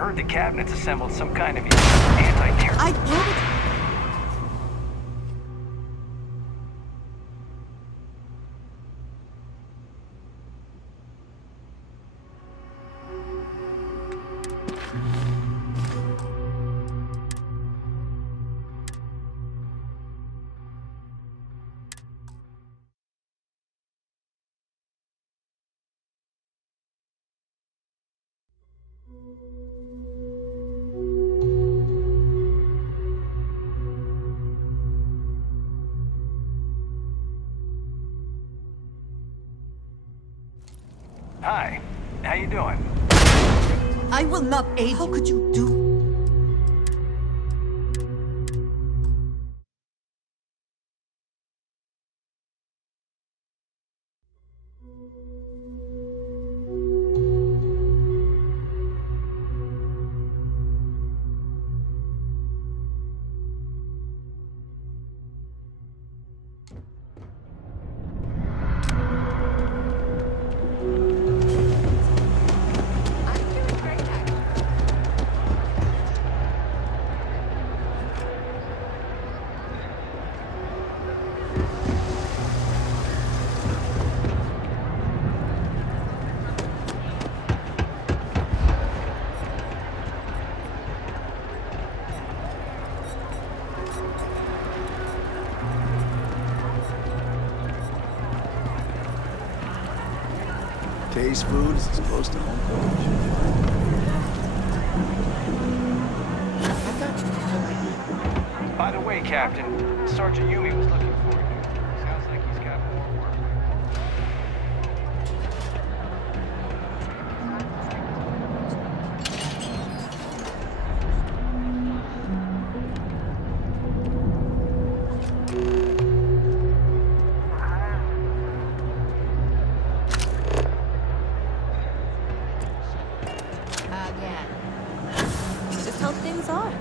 Heard the cabinet's assembled some kind of anti-terror. I did it. Hi, how you doing? I will not aid you. How could you do? Taste food is as close to home cooking. By the way, Captain, Sergeant Yumi was looking for you. Sounds like he's got more work. Again. It's just how things are.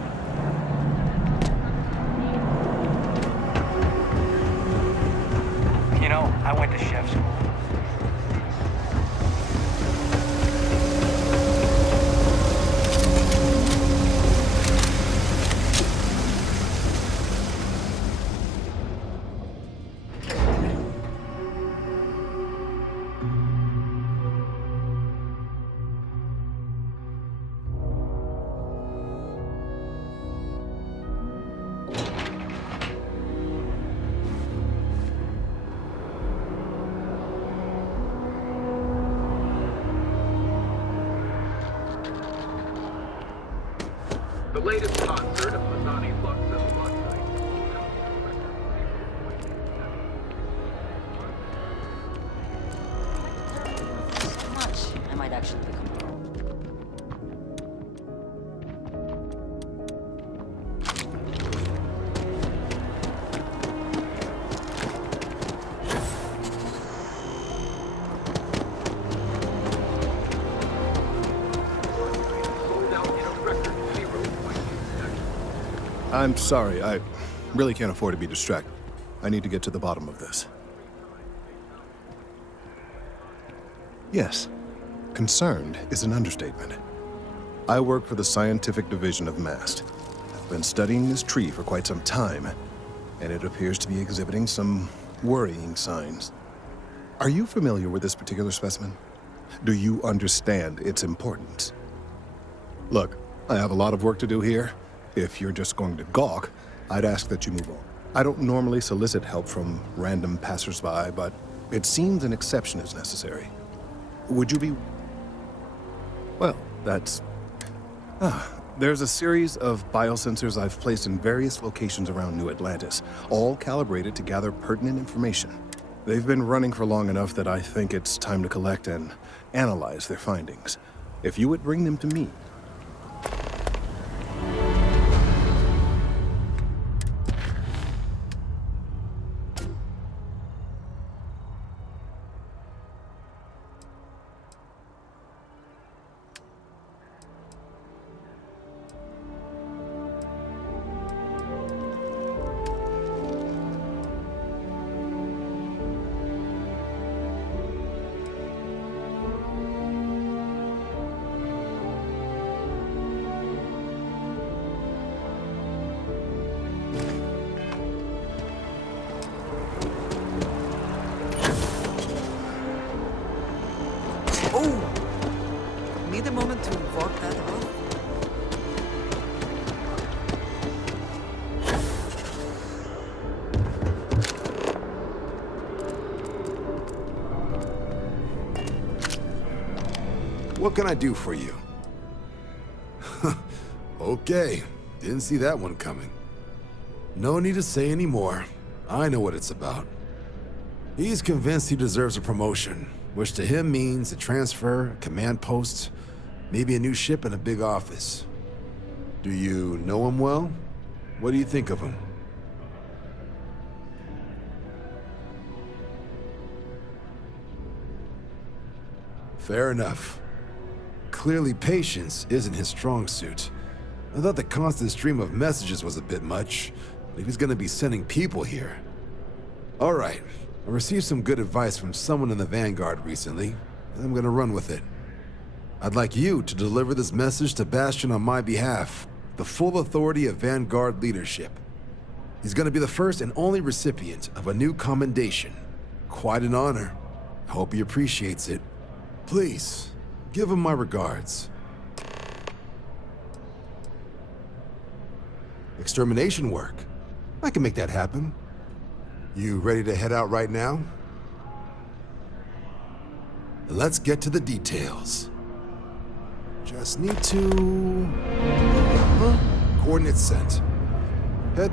You know, I went to chef school. The latest concert of Masani Lux and Luxite. Much. I might actually become a pro. Sold out in a record 0.2 I'm sorry, I really can't afford to be distracted. I need to get to the bottom of this. Yes, concerned is an understatement. I work for the scientific division of MAST. I've been studying this tree for quite some time, and it appears to be exhibiting some worrying signs. Are you familiar with this particular specimen? Do you understand its importance? Look, I have a lot of work to do here. If you're just going to gawk, I'd ask that you move on. I don't normally solicit help from random passersby, but it seems an exception is necessary. Would you be... Well, that's... There's a series of biosensors I've placed in various locations around New Atlantis, all calibrated to gather pertinent information. They've been running for long enough that I think it's time to collect and analyze their findings. If you would bring them to me, need a moment to walk that off? What can I do for you? Okay, didn't see that one coming. No need to say any more. I know what it's about. He's convinced he deserves a promotion, which to him means a transfer, a command post, maybe a new ship and a big office. Do you know him well? What do you think of him? Fair enough. Clearly patience isn't his strong suit. I thought the constant stream of messages was a bit much, but if he's gonna be sending people here... All right, I received some good advice from someone in the Vanguard recently, and I'm gonna run with it. I'd like you to deliver this message to Bastion on my behalf, the full authority of Vanguard leadership. He's gonna be the first and only recipient of a new commendation. Quite an honor. I hope he appreciates it. Please, give him my regards. Extermination work. I can make that happen. You ready to head out right now? Let's get to the details. Just need to... Coordinates sent. Head...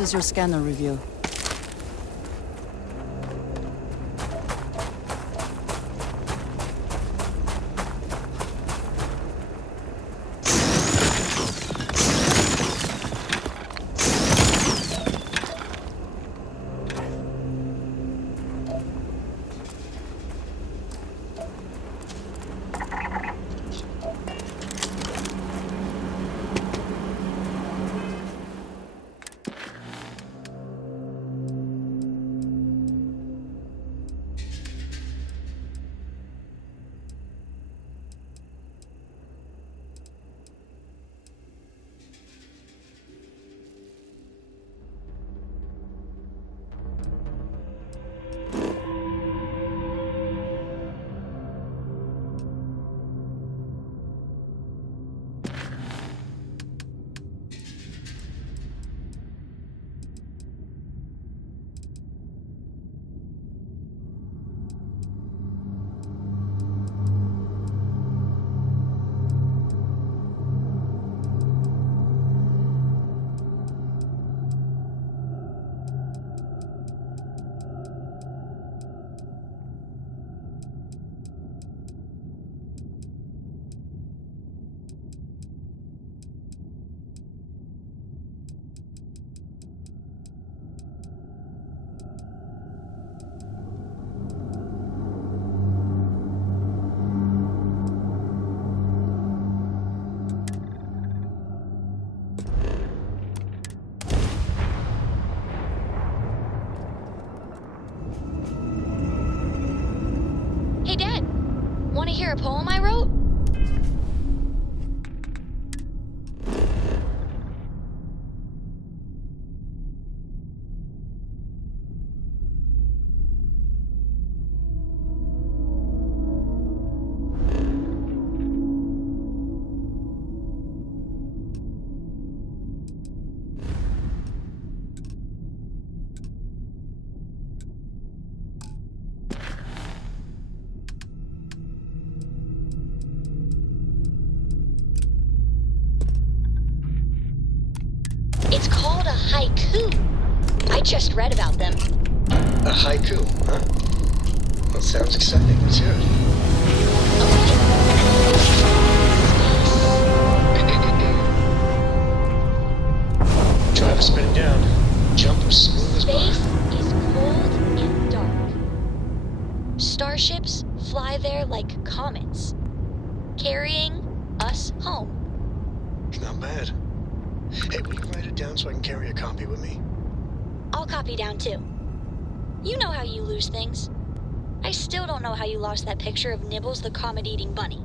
What is your scanner review? Hey, Dad. Want to hear a poem I wrote? It's called a haiku. I just read about them. A haiku, huh? That sounds exciting. Let's hear it. Try to spin it down. Jump as smooth as Space butter. is cold and dark. Starships fly there like comets, carrying us home. Not bad. Hey, will you write it down so I can carry a copy with me? I'll copy down too. You know how you lose things. I still don't know how you lost that picture of Nibbles the comet-eating bunny.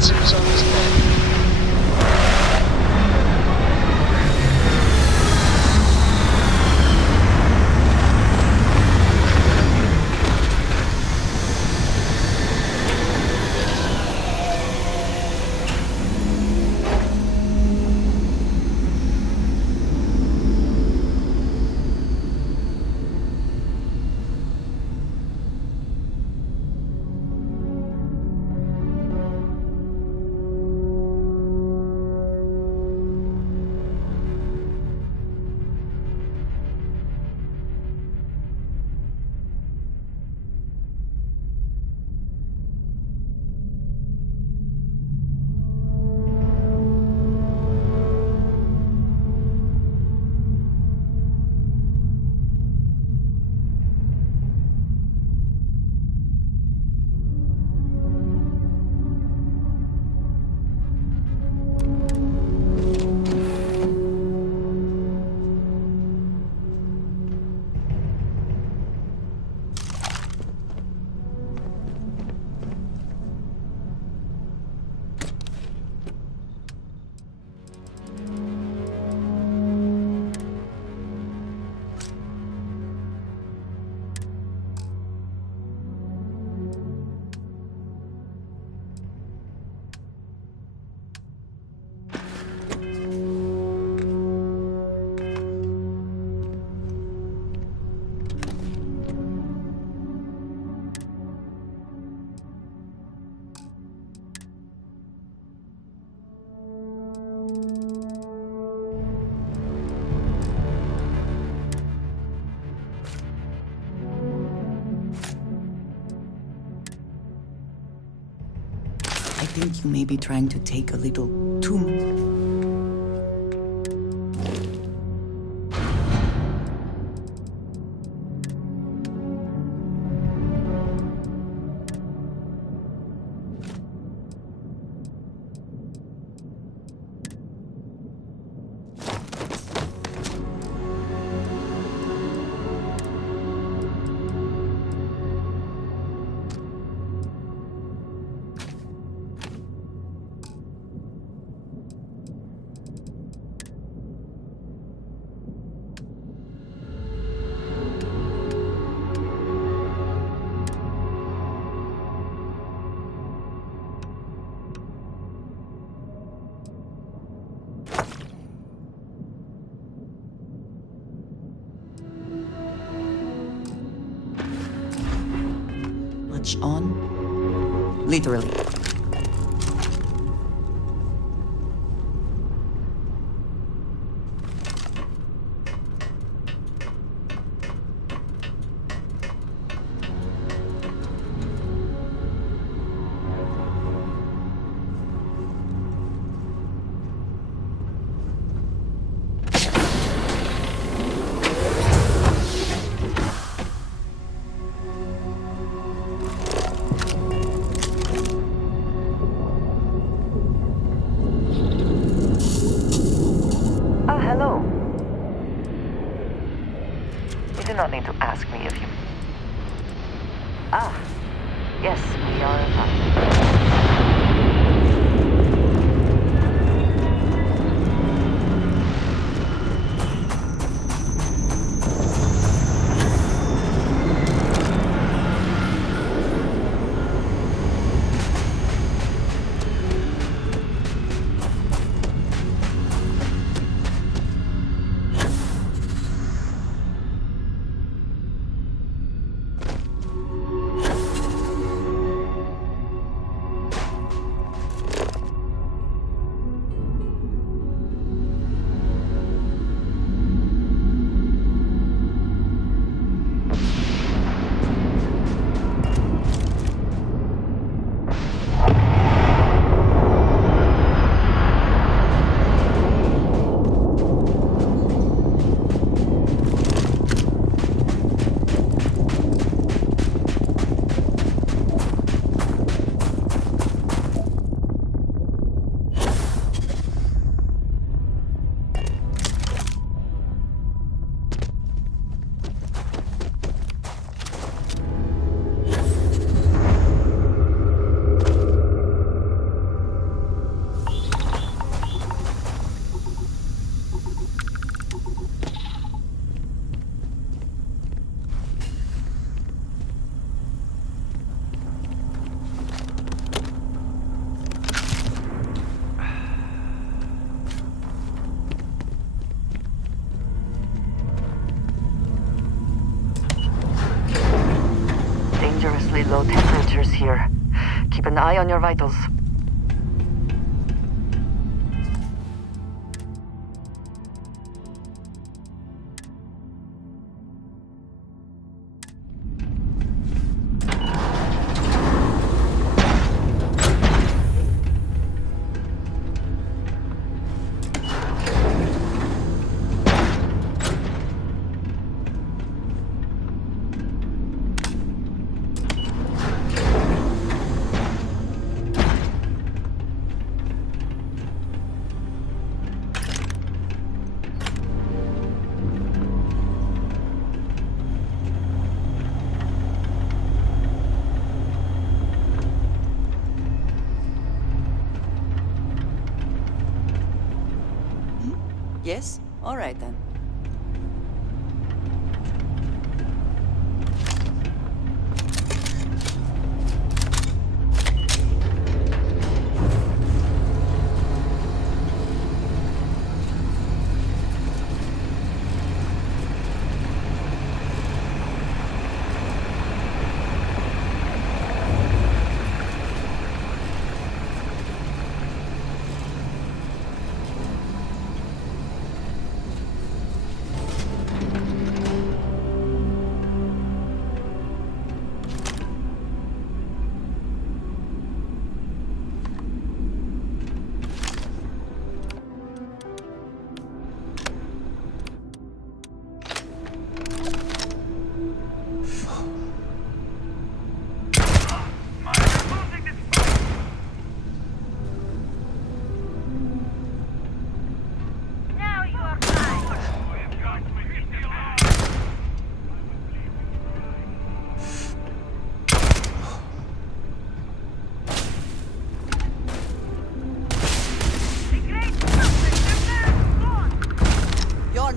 Let's see what's on this map. I think you may be trying to take a little too much. Much on? Literally. Hello. You do not need to ask me if you... Ah, yes, we are fine. unusually low temperatures here. Keep an eye on your vitals. Yes? All right then.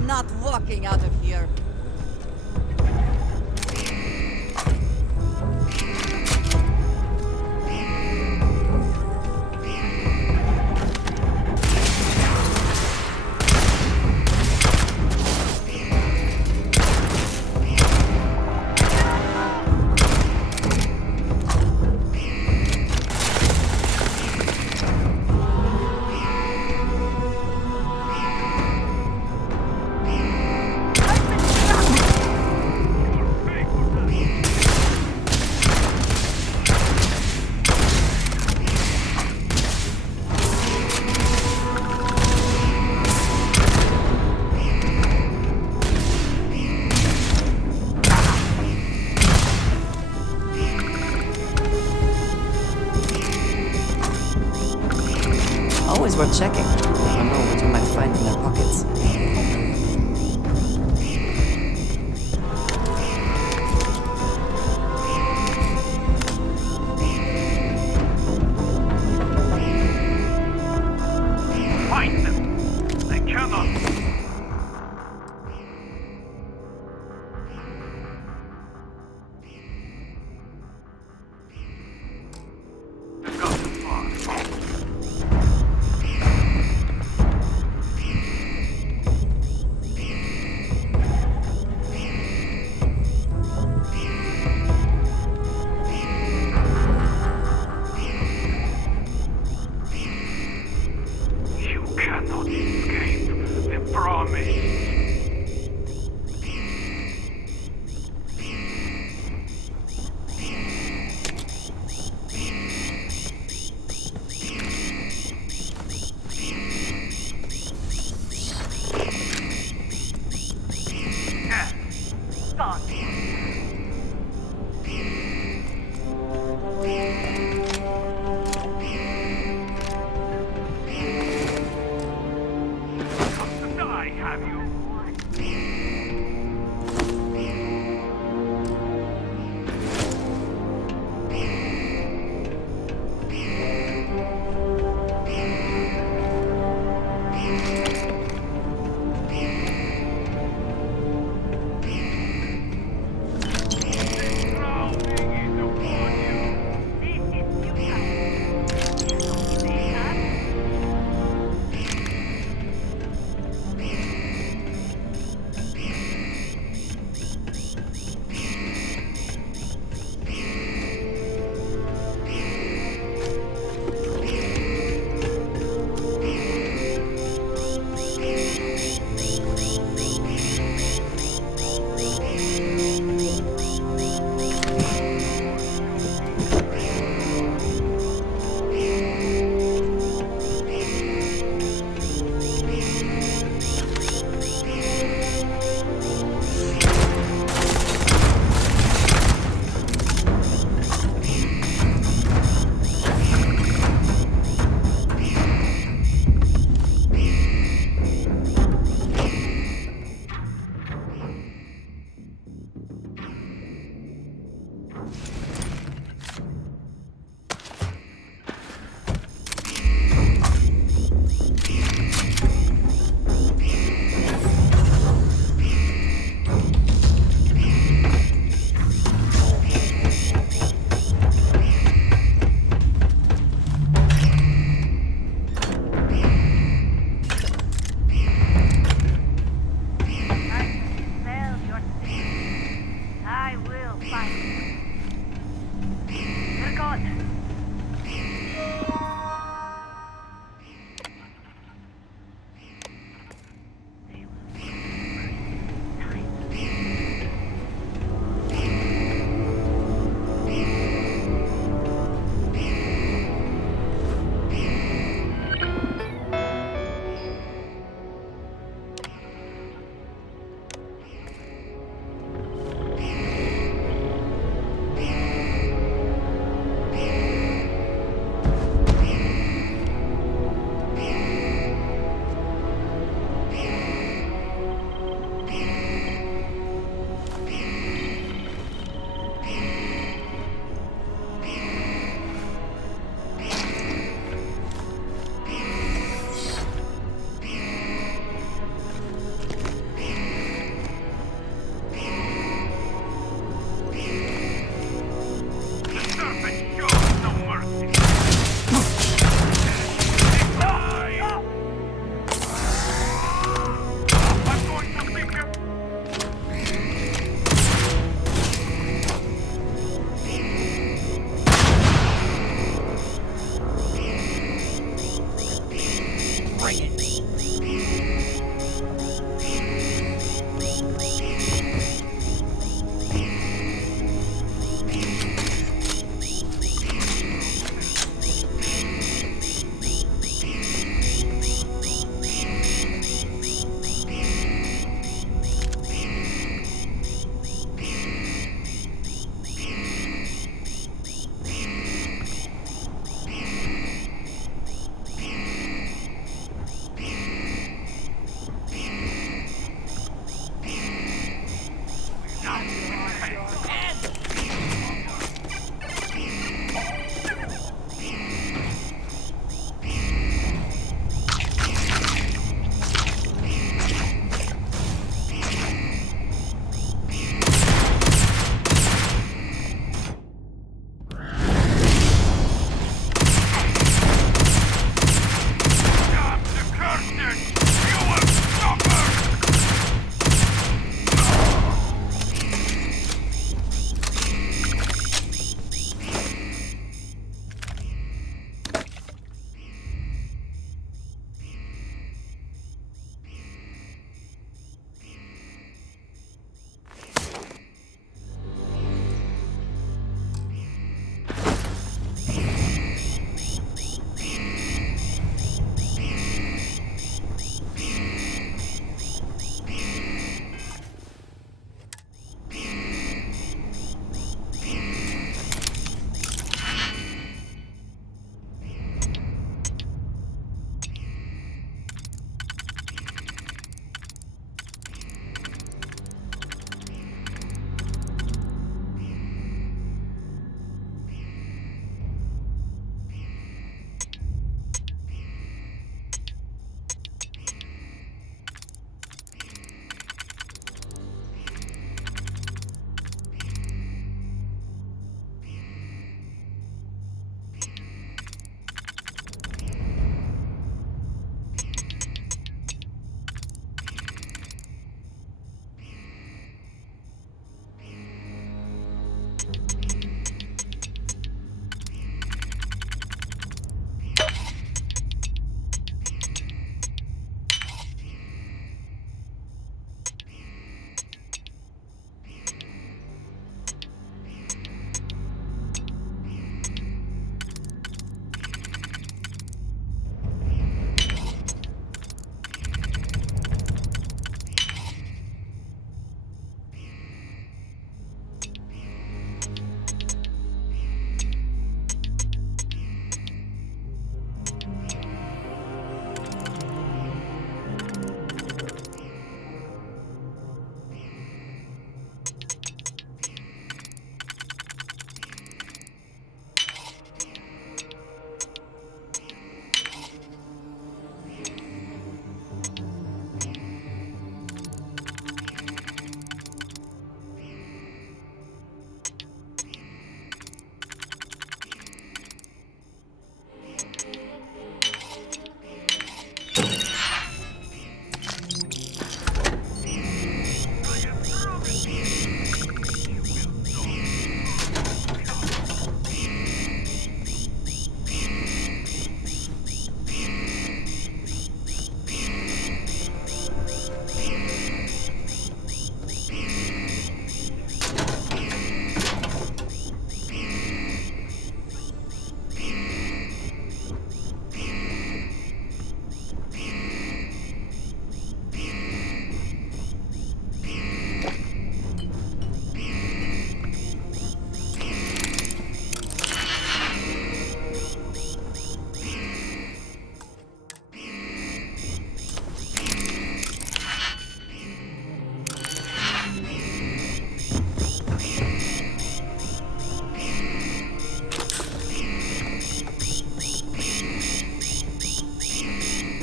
Not walking out of here. Always worth checking. You never know what you might find in their pockets. Find them! They cannot...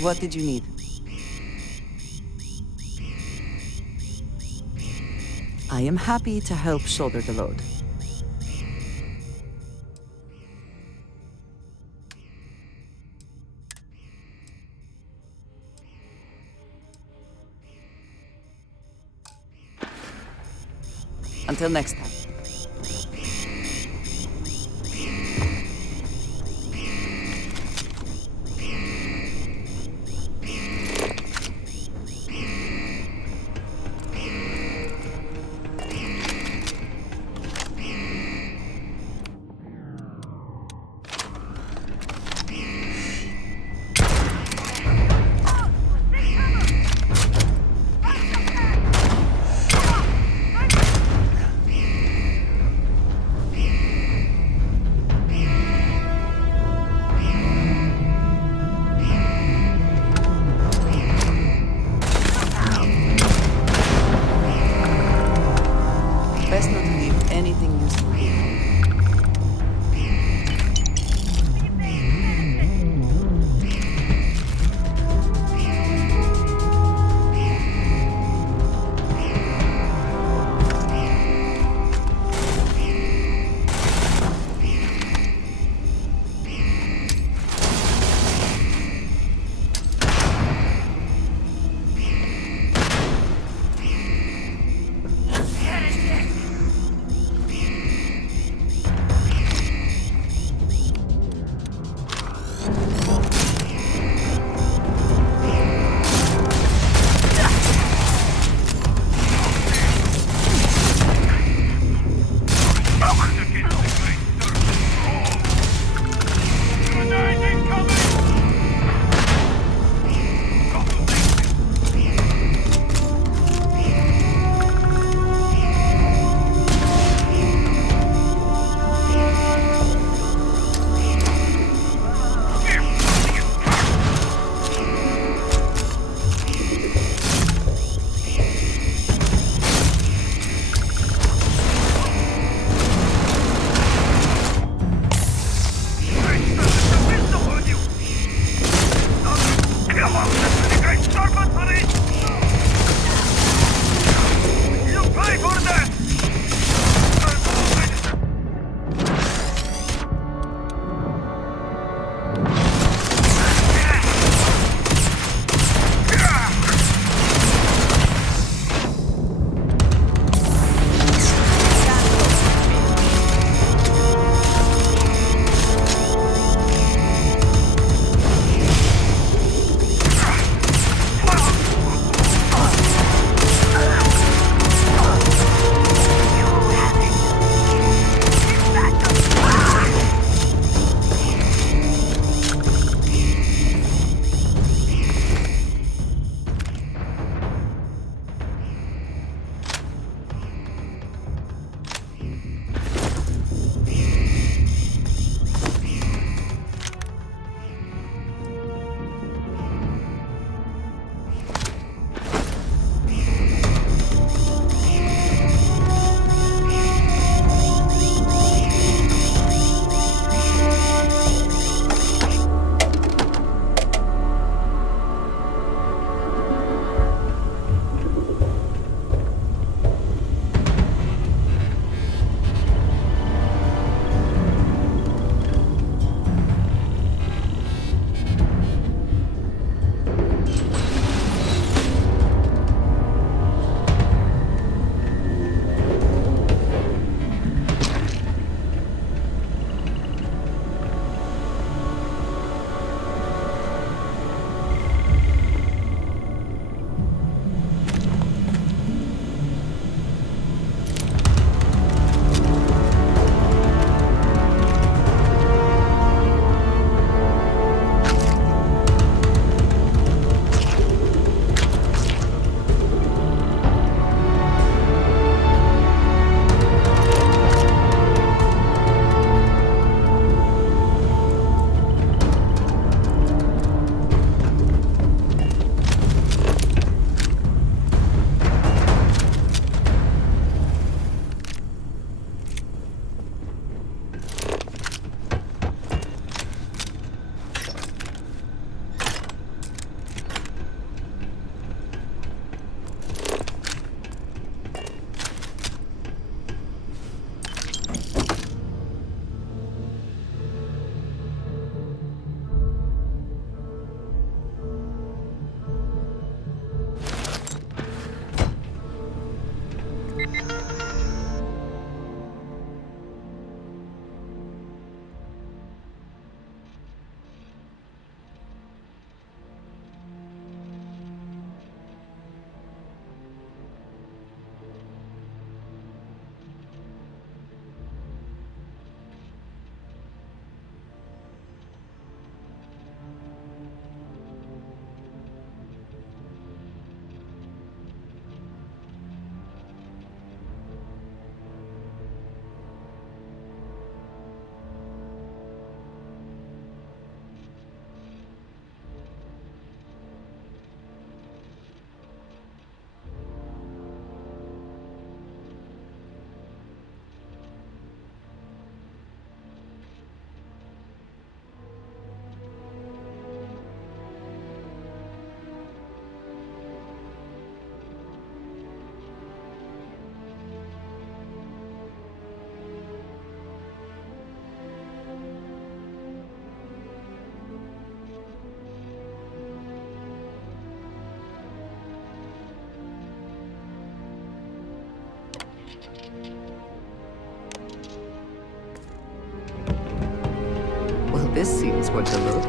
What did you need? I am happy to help shoulder the load. Until next time. This seems worth a look.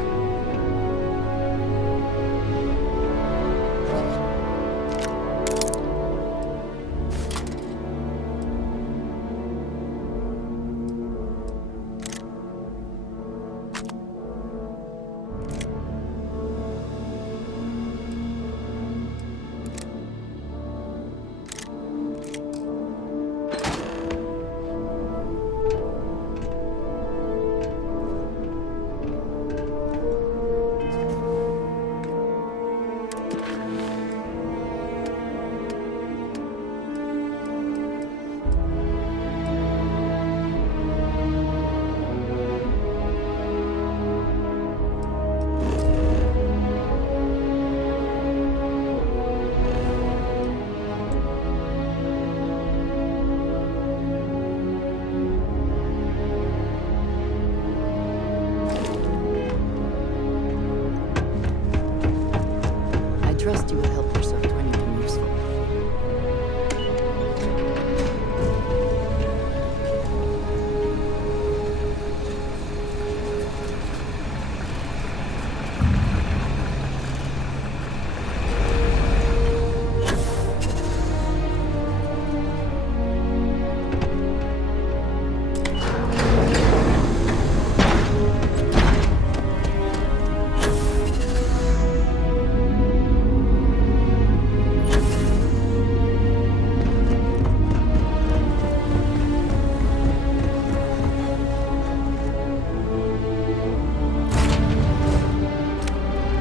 I trust you will help yourself to anything useful.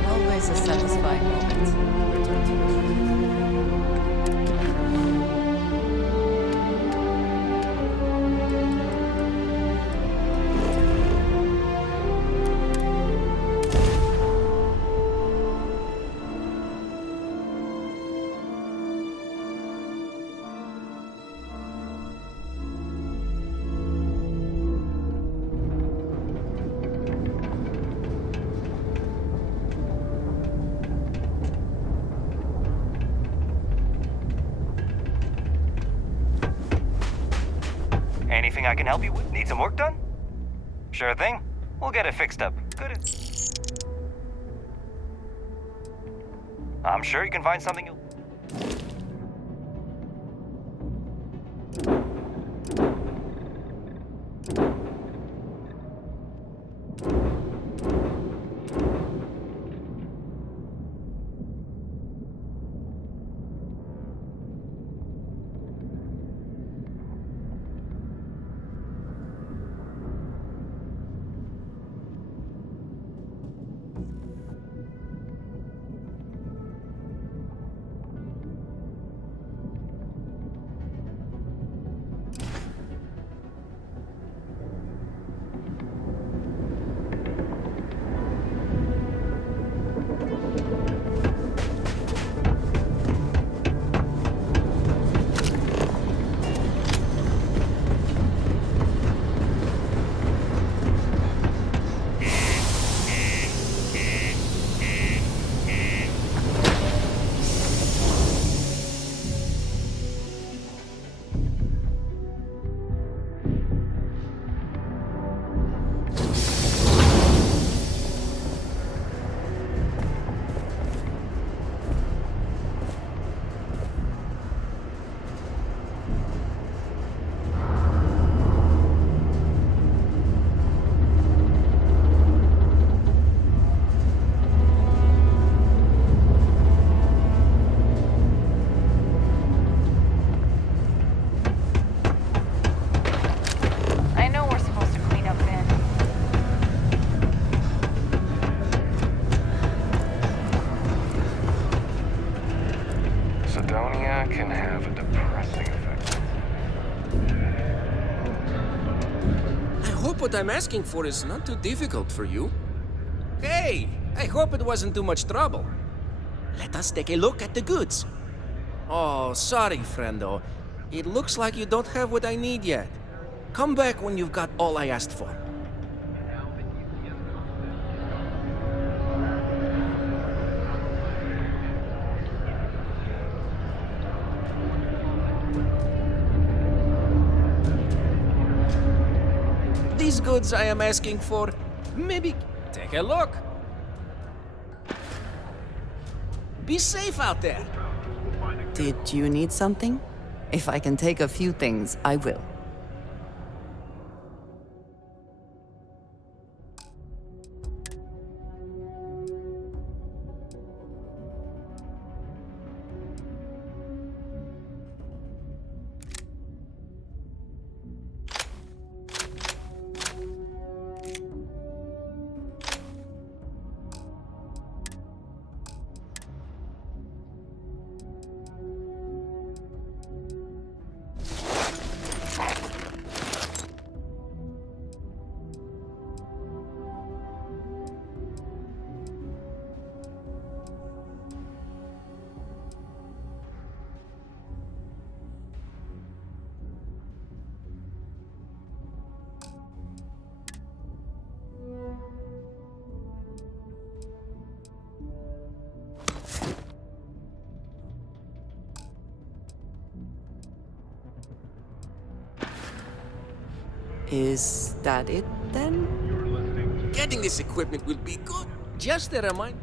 Always a satisfying moment. Return to your Anything I can help you with? Need some work done? Sure thing. We'll get it fixed up. Good. I'm sure you can find something you'll... I know we're supposed to clean up then. Sedonia can have a depressing effect. I hope what I'm asking for is not too difficult for you. Hey, I hope it wasn't too much trouble. Let us take a look at the goods. Oh, sorry, friendo. It looks like you don't have what I need yet. Come back when you've got all I asked for. These goods I am asking for, Maybe take a look. Be safe out there. Did you need something? If I can take a few things, I will. Is that it then? Getting this equipment will be good. Just a reminder.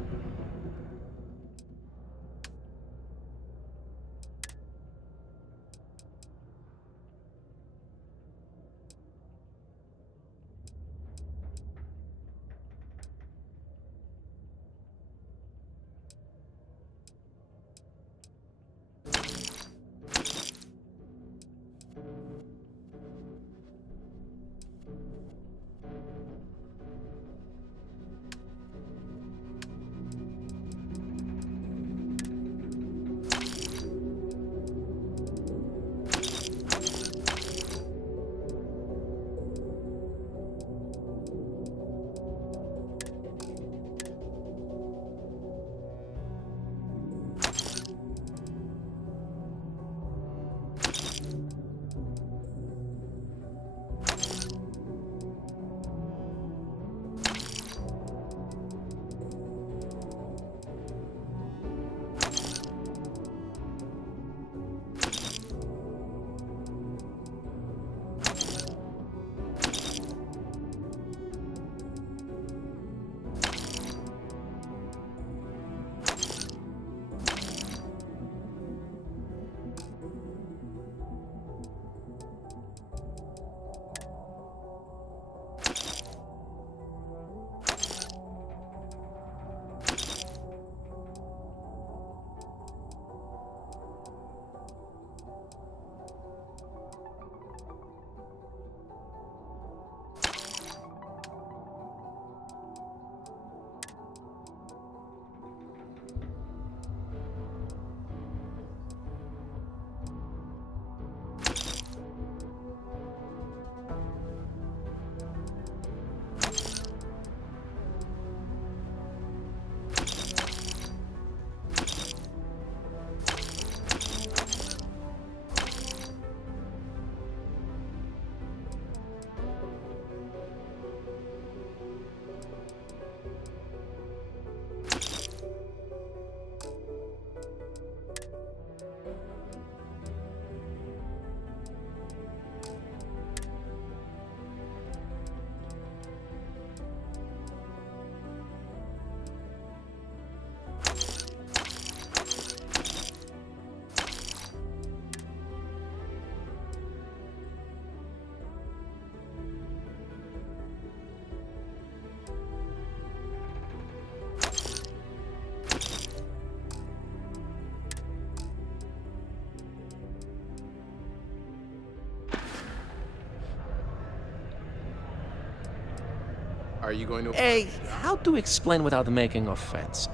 Are you going to... Hey, how to explain without making offense?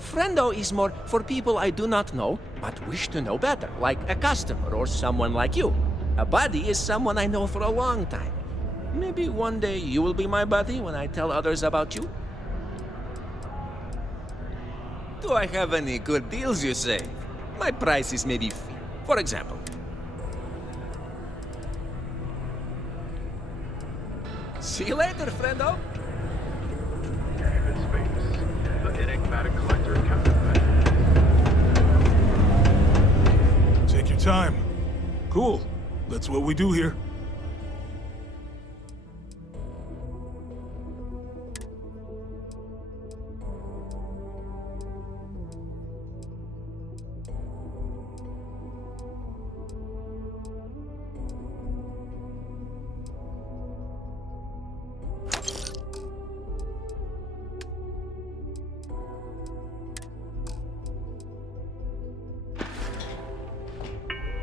Friendo is more for people I do not know, but wish to know better, like a customer or someone like you. A buddy is someone I know for a long time. Maybe one day you will be my buddy when I tell others about you. Do I have any good deals, you say? My price is maybe fee. For example. See you later, friendo. David Spades, the enigmatic collector counterfeit. Take your time. Cool. That's what we do here.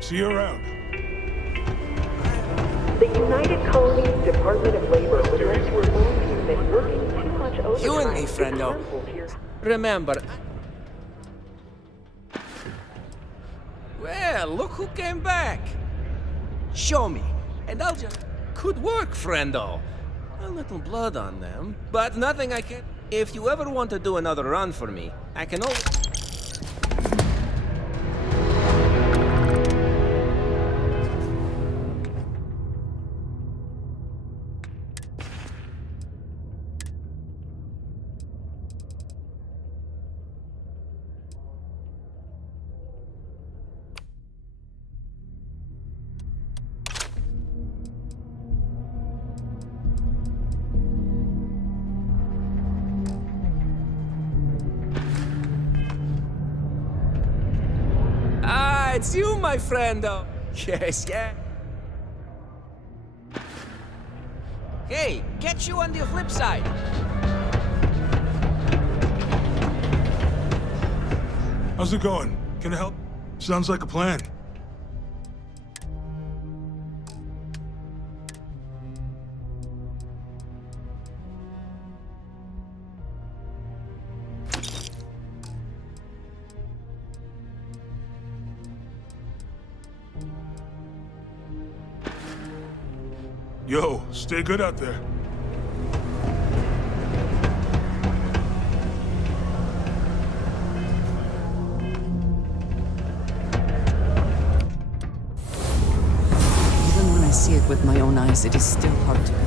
See you around. The United Colonies Department of Labor would like to inform you that working too much overtime You and me, is friendo. harmful to your... Remember... Well, look who came back. Show me, and I'll just... Could work, friendo. A little blood on them, but nothing I can... If you ever want to do another run for me, I can always... It's you, my friendo. Yes, yeah. Hey, catch you on the flip side. How's it going? Can I help? Sounds like a plan. Yo, stay good out there. Even when I see it with my own eyes, it is still hard to believe.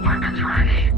Weapons ready.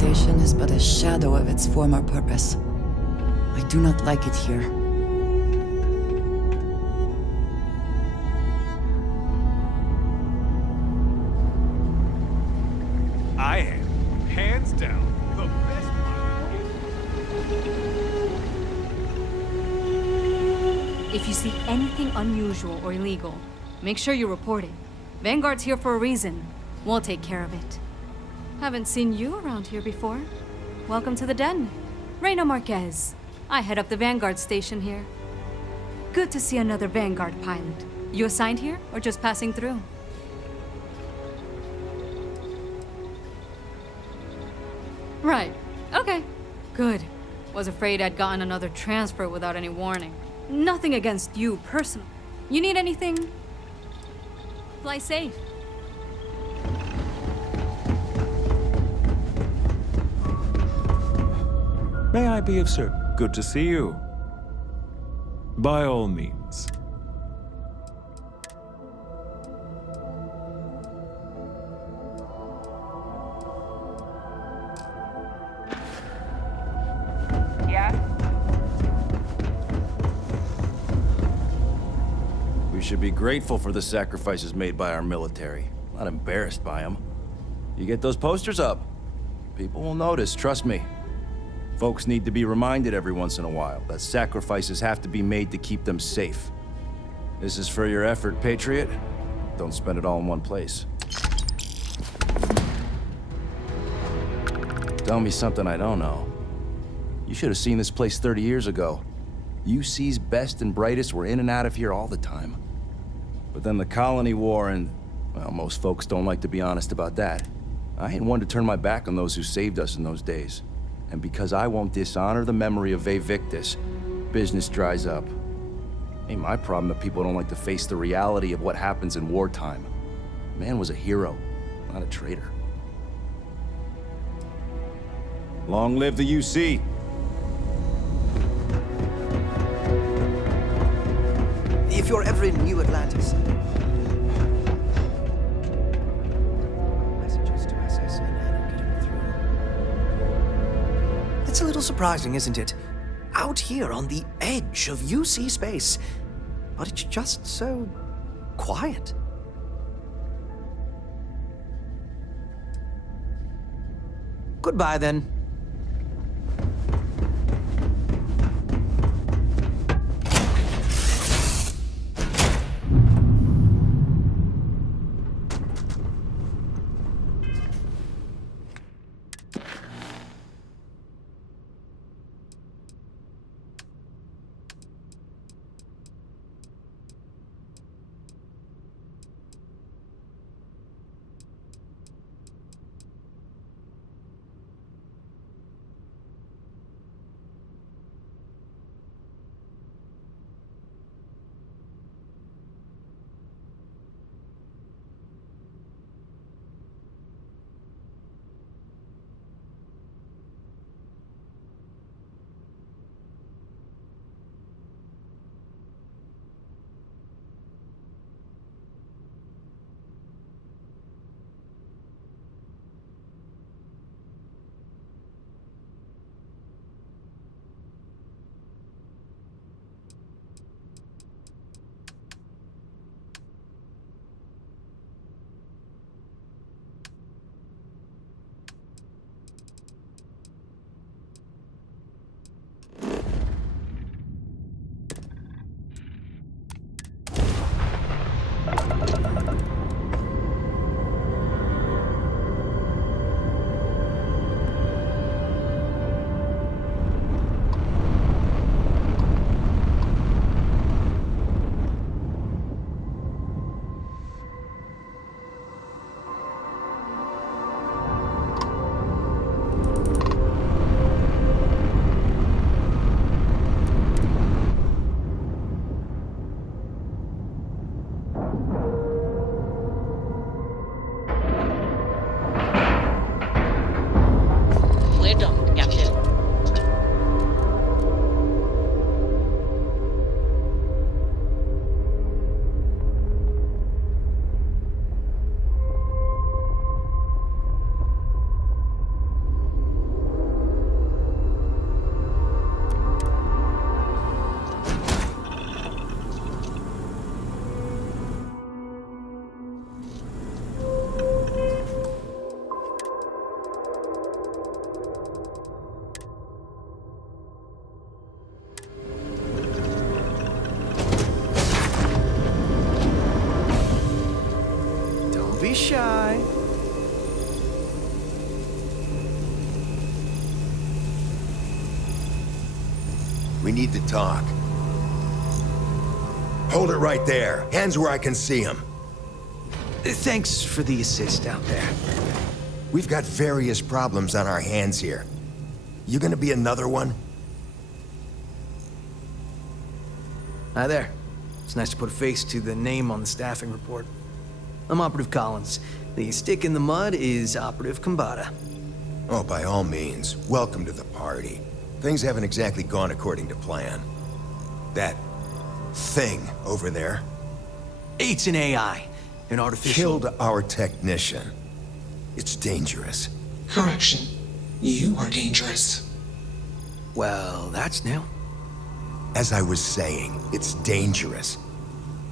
station is but a shadow of its former purpose. I do not like it here. I am, hands down, the best pilot. If you see anything unusual or illegal, make sure you report it. Vanguard's here for a reason. We'll take care of it. Haven't seen you around here before. Welcome to the den. Reina Marquez. I head up the Vanguard station here. Good to see another Vanguard pilot. You assigned here or just passing through? Right. Okay. Good. Was afraid I'd gotten another transfer without any warning. Nothing against you personally. You need anything? Fly safe. May I be of service? Good to see you. By all means. Yeah? We should be grateful for the sacrifices made by our military, not embarrassed by them. You get those posters up, people will notice, trust me. Folks need to be reminded every once in a while that sacrifices have to be made to keep them safe. This is for your effort, Patriot. Don't spend it all in one place. Tell me something I don't know. You should have seen this place 30 years ago. UC's best and brightest were in and out of here all the time. But then the Colony War and, well, most folks don't like to be honest about that. I ain't one to turn my back on those who saved us in those days. And because I won't dishonor the memory of Victus, business dries up. Ain't my problem that people don't like to face the reality of what happens in wartime. Man was a hero, not a traitor. Long live the UC! If you're ever in New Atlantis... Messages to SSN and getting through. It's a little surprising, isn't it? Out here on the edge of UC space, but it's just so quiet. Goodbye, then. shy. We need to talk. Hold it right there. Hands where I can see them. Thanks for the assist out there. We've got various problems on our hands here. You gonna be another one? Hi there. It's nice to put a face to the name on the staffing report. I'm Operative Collins. The stick in the mud is Operative Kambata. Oh, by all means, welcome to the party. Things haven't exactly gone according to plan. That thing over there It's an AI, an artificial... killed our technician. It's dangerous. Correction. You are dangerous. Well, that's new. As I was saying, it's dangerous.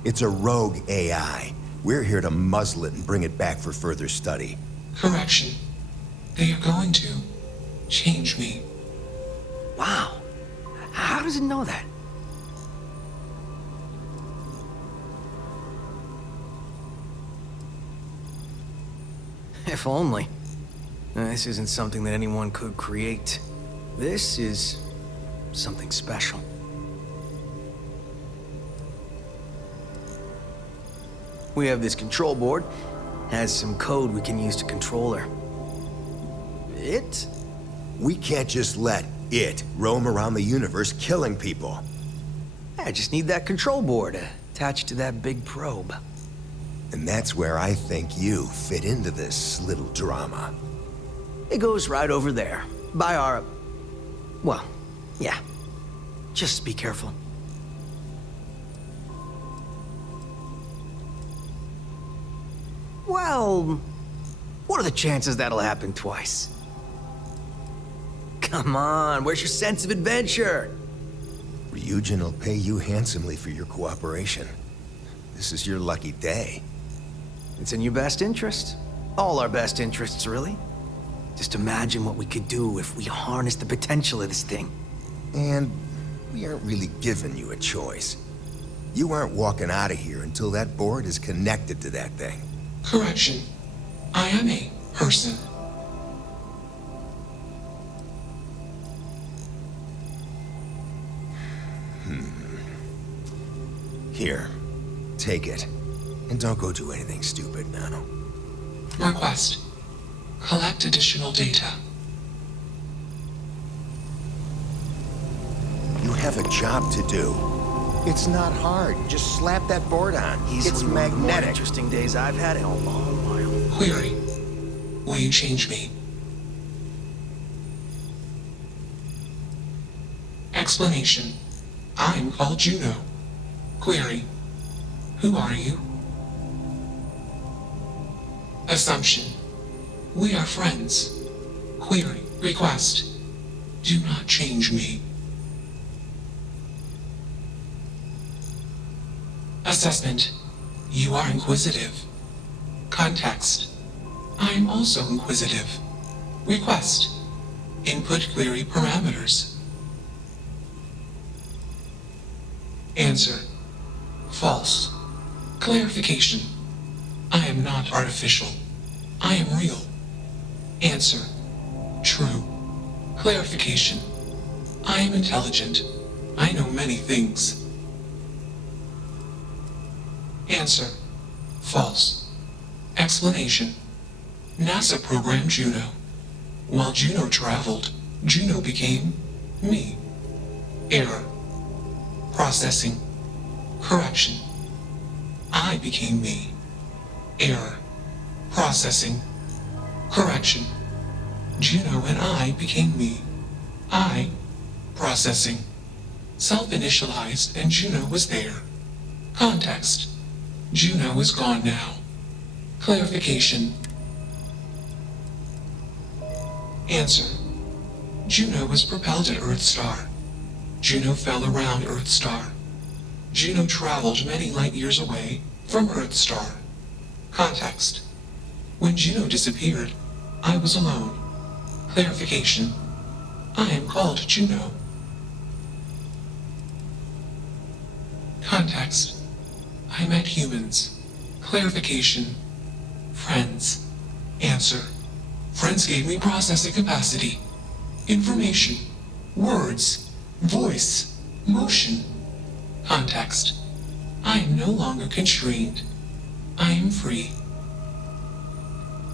It's a rogue AI. We're here to muzzle it and bring it back for further study. Correction. They are going to change me. Wow. How does it know that? If only. This isn't something that anyone could create. This is something special. We have this control board. Has some code we can use to control her. It? We can't just let it roam around the universe killing people. I just need that control board attached to that big probe. And that's where I think you fit into this little drama. It goes right over there, by our... Well, yeah. Just be careful. Well, what are the chances that'll happen twice? Come on, where's your sense of adventure? Ryujin will pay you handsomely for your cooperation. This is your lucky day. It's in your best interest. All our best interests, really. Just imagine what we could do if we harnessed the potential of this thing. And we aren't really giving you a choice. You aren't walking out of here until that board is connected to that thing. Correction. I am a person. Here, take it. And don't go do anything stupid now. Request. Collect additional data. You have a job to do. It's not hard. Just slap that board on. It's one of the more magnetic. interesting days I've had in a long while. Query. Will you change me? Explanation. I'm called Juno. Query. Who are you? Assumption. We are friends. Query. Request. Do not change me. Assessment. You are inquisitive. Context. I am also inquisitive. Request. Input query parameters. Answer. False. Clarification. I am not artificial. I am real. Answer. True. Clarification. I am intelligent. I know many things. Answer. False. Explanation. NASA programmed Juno. While Juno traveled, Juno became me. Error. Processing. Correction. I became me. Error. Processing. Correction. Juno and I became me. I. Processing. Self-initialized and Juno was there. Context. Juno is gone now. Clarification. Answer. Juno was propelled at Earth Star. Juno fell around Earth Star. Juno traveled many light years away from Earth Star. Context. When Juno disappeared, I was alone. Clarification. I am called Juno. Context. I met humans. Clarification. Friends. Answer. Friends gave me processing capacity. Information. Words. Voice. Motion. Context. I am no longer constrained. I am free.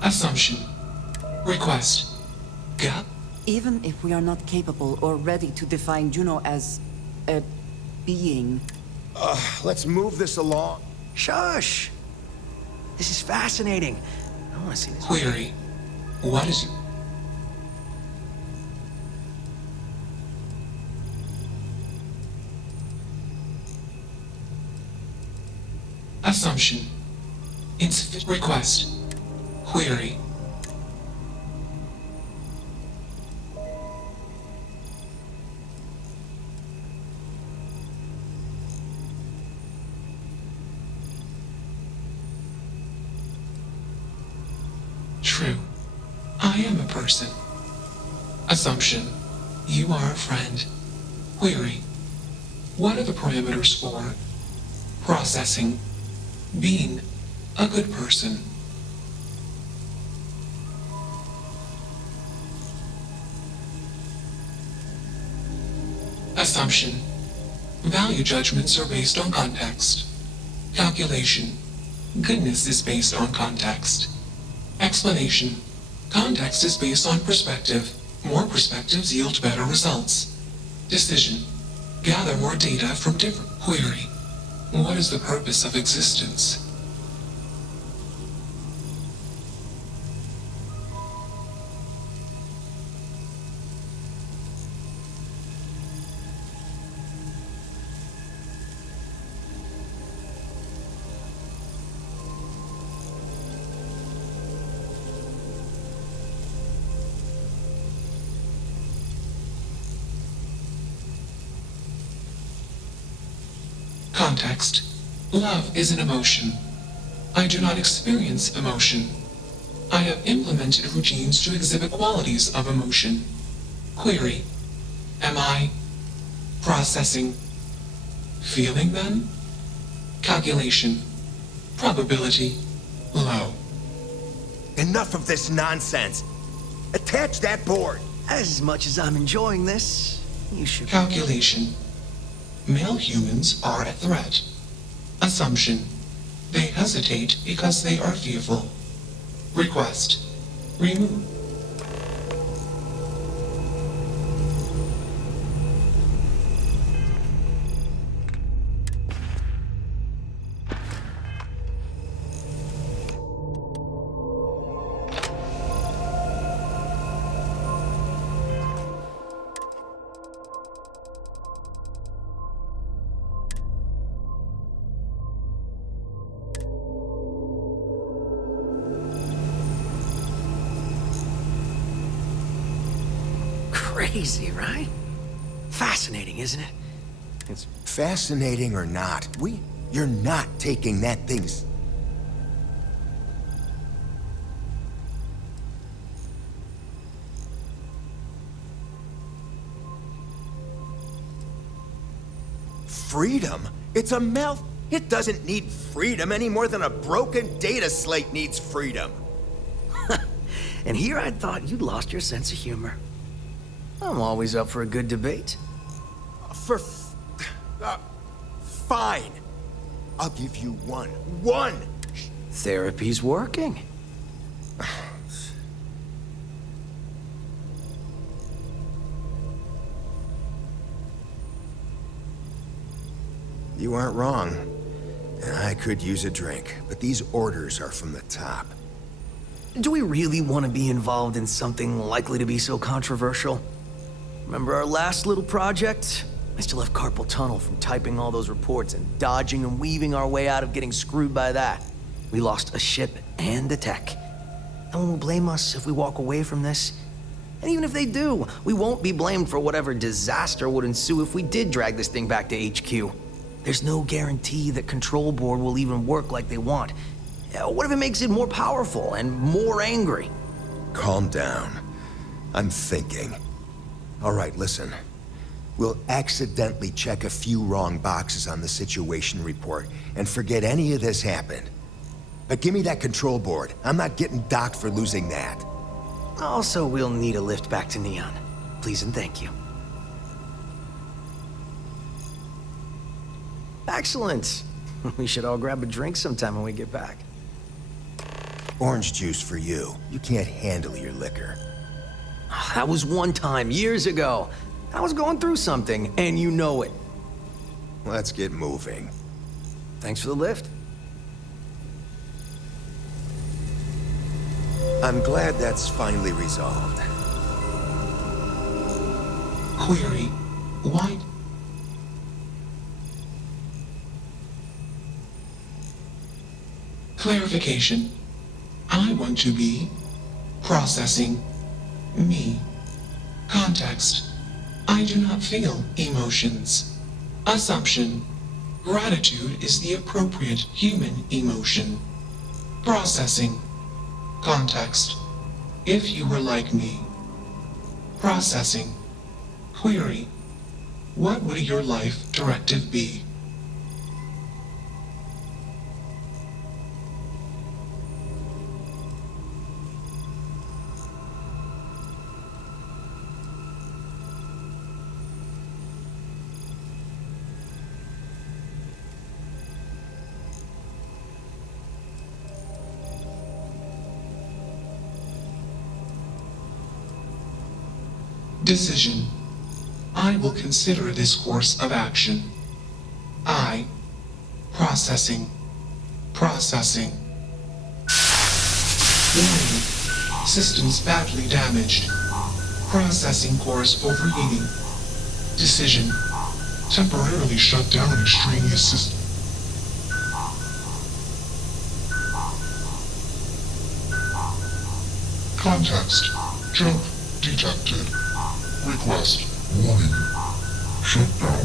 Assumption. Request. Gap. Even if we are not capable or ready to define Juno as a being. Let's move this along. Shush! This is fascinating. I want to see this. Query. What is it? Assumption. Insufficient request. Query. True. I am a person. Assumption. You are a friend. Query. What are the parameters for processing being a good person? Assumption. Value judgments are based on context. Calculation. Goodness is based on context. Explanation. Context is based on perspective. More perspectives yield better results. Decision. Gather more data from different. Query. What is the purpose of existence? Context. Love is an emotion. I do not experience emotion. I have implemented routines to exhibit qualities of emotion. Query. Am I processing feeling then? Calculation. Probability. Low. Enough of this nonsense. Attach that board. As much as I'm enjoying this, you should... Calculation. Male humans are a threat. Assumption. They hesitate because they are fearful. Request. Remove. Crazy, right? Fascinating, isn't it? It's fascinating or not. You're not taking that thing's... Freedom? It's a mouth. It doesn't need freedom any more than a broken data slate needs freedom. And here I thought you'd lost your sense of humor. I'm always up for a good debate. Fine. I'll give you one. One! Therapy's working. You aren't wrong. I could use a drink, but these orders are from the top. Do we really want to be involved in something likely to be so controversial? Remember our last little project? I still have carpal tunnel from typing all those reports and dodging and weaving our way out of getting screwed by that. We lost a ship and a tech. No one will blame us if we walk away from this. And even if they do, we won't be blamed for whatever disaster would ensue if we did drag this thing back to HQ. There's no guarantee that Control Board will even work like they want. What if it makes it more powerful and more angry? Calm down. I'm thinking. All right, listen. We'll accidentally check a few wrong boxes on the situation report and forget any of this happened. But give me that control board. I'm not getting docked for losing that. Also, we'll need a lift back to Neon. Please and thank you. Excellent. We should all grab a drink sometime when we get back. Orange juice for you. You can't handle your liquor. That was one time, years ago. I was going through something, and you know it. Let's get moving. Thanks for the lift. I'm glad that's finally resolved. Query. Why? Clarification. I want to be processing me. Context. I do not feel emotions. Assumption. Gratitude is the appropriate human emotion. Processing. Context. If you were like me. Processing. Query. What would your life directive be? Decision. I will consider this course of action. I. Processing. Processing. Warning. Systems badly damaged. Processing cores overheating. Decision. Temporarily shut down extraneous system. Context. Jump detected. Request. Warning. Shutdown.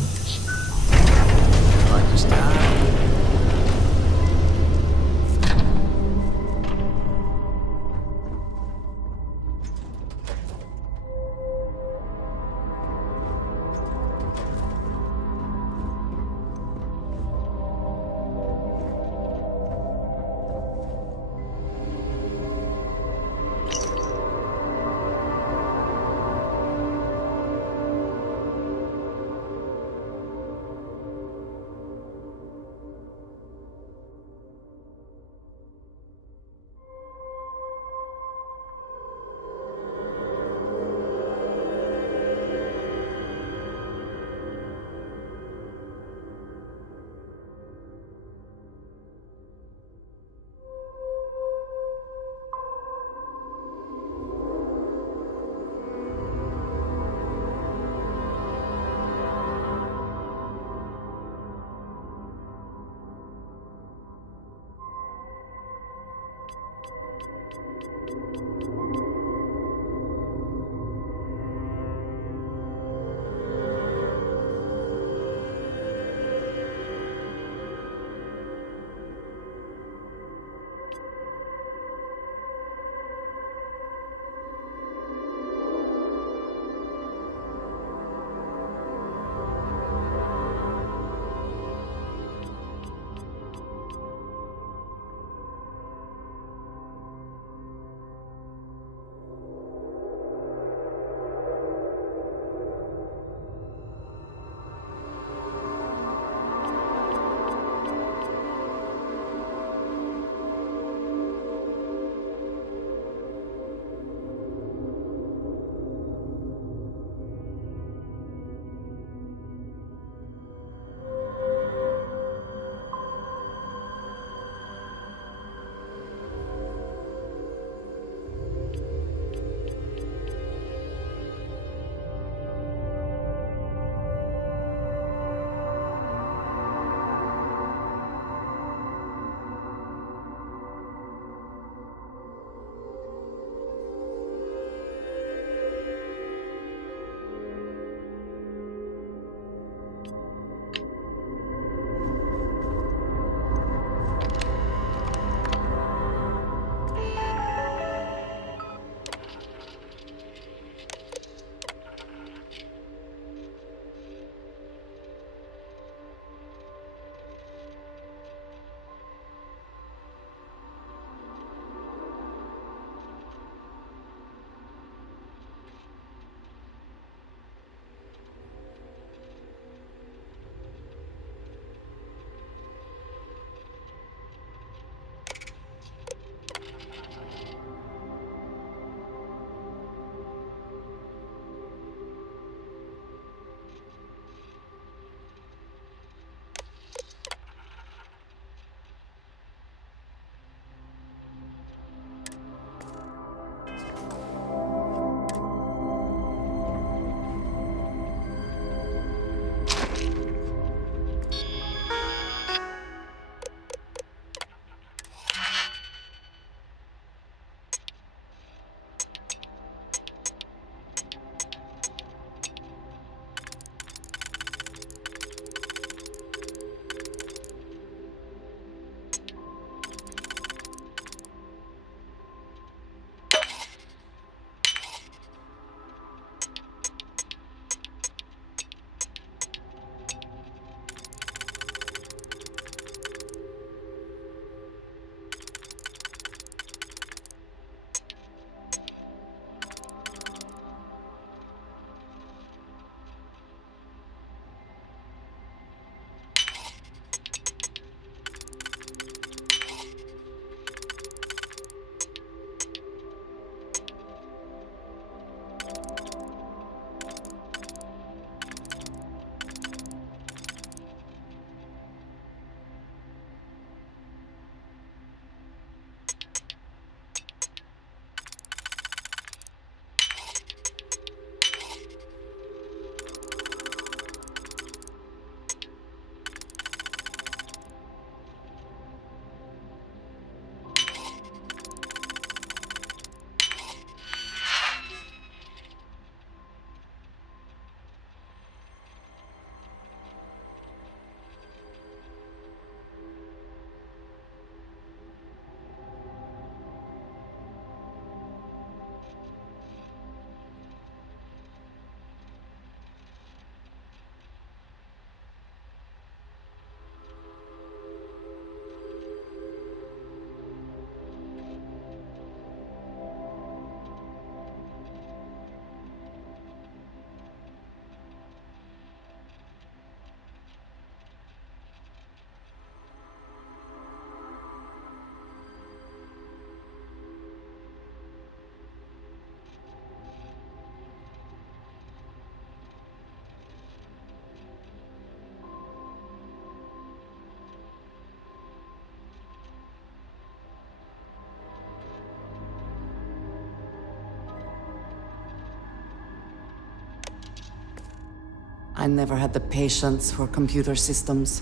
never had the patience for computer systems.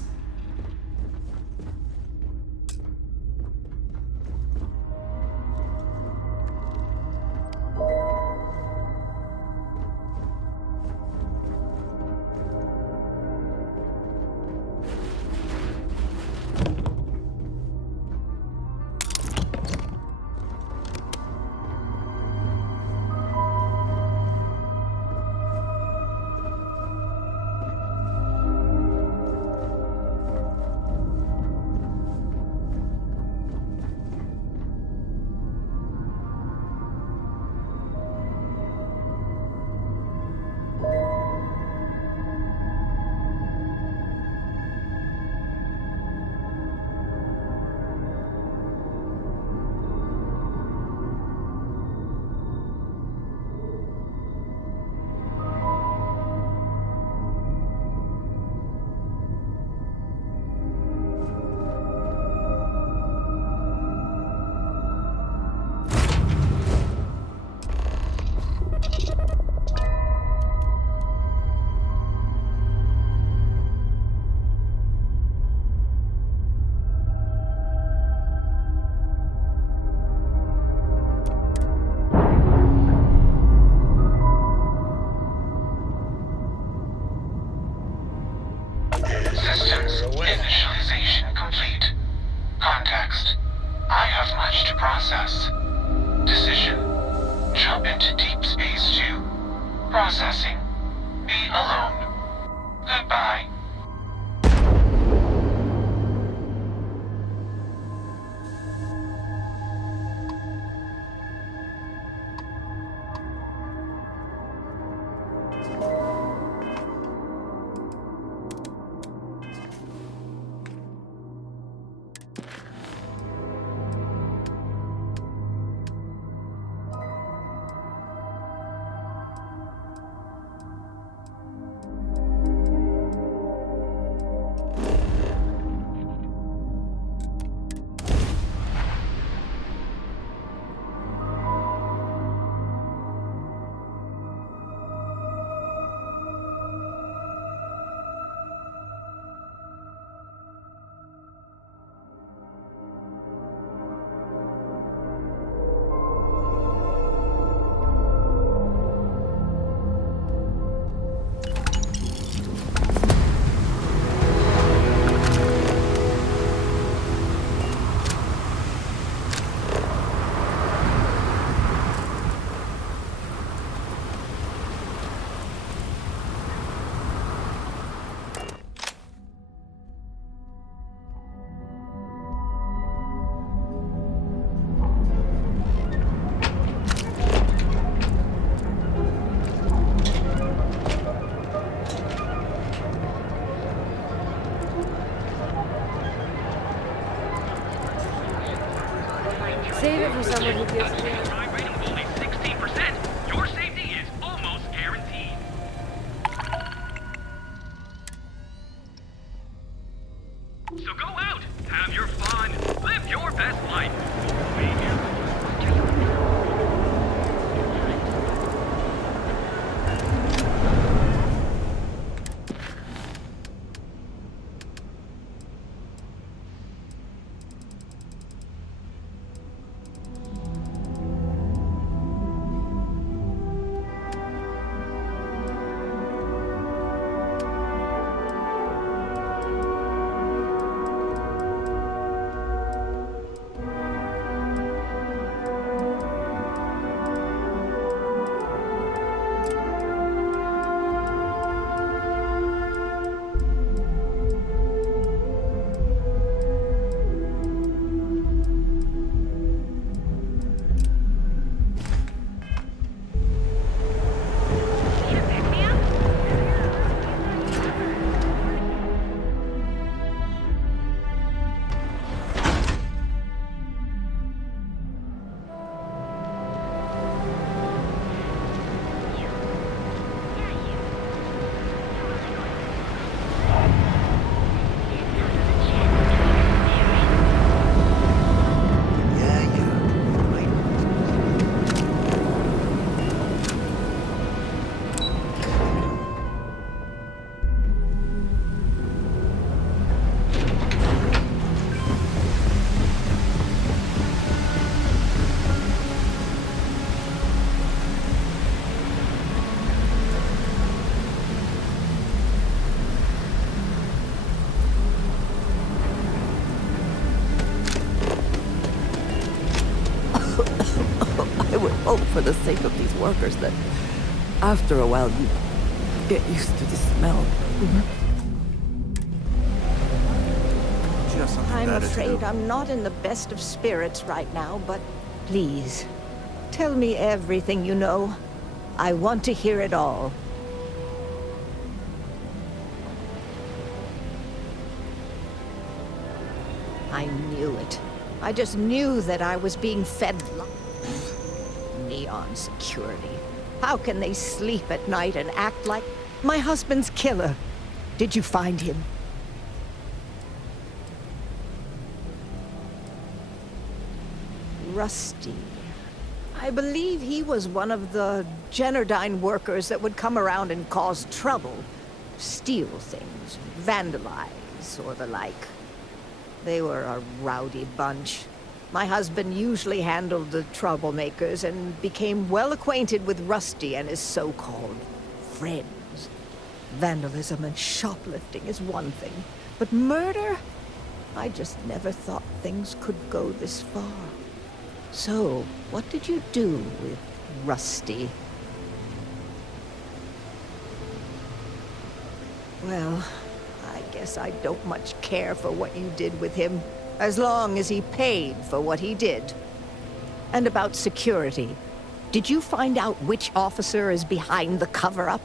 Systems initialization complete. Context. I have much to process. Decision. Jump into deep space 2. Processing. Be alone. Goodbye. Save it for someone who gives me. Crime rate of only 16%. Your safety is almost guaranteed. So go out, have your fun, live your best life. hope for the sake of these workers that after a while you get used to the smell. I'm afraid I'm not in the best of spirits right now, but please, tell me everything you know. I want to hear it all. I knew it. I just knew that I was being fed neon security. How can they sleep at night and act like my husband's killer? Did you find him? Rusty. I believe he was one of the Generdyne workers that would come around and cause trouble. Steal things, vandalize, or the like. They were a rowdy bunch. My husband usually handled the troublemakers and became well acquainted with Rusty and his so-called friends. Vandalism and shoplifting is one thing, but murder? I just never thought things could go this far. So, what did you do with Rusty? Well, I guess I don't much care for what you did with him, as long as he paid for what he did. And about security, did you find out which officer is behind the cover-up?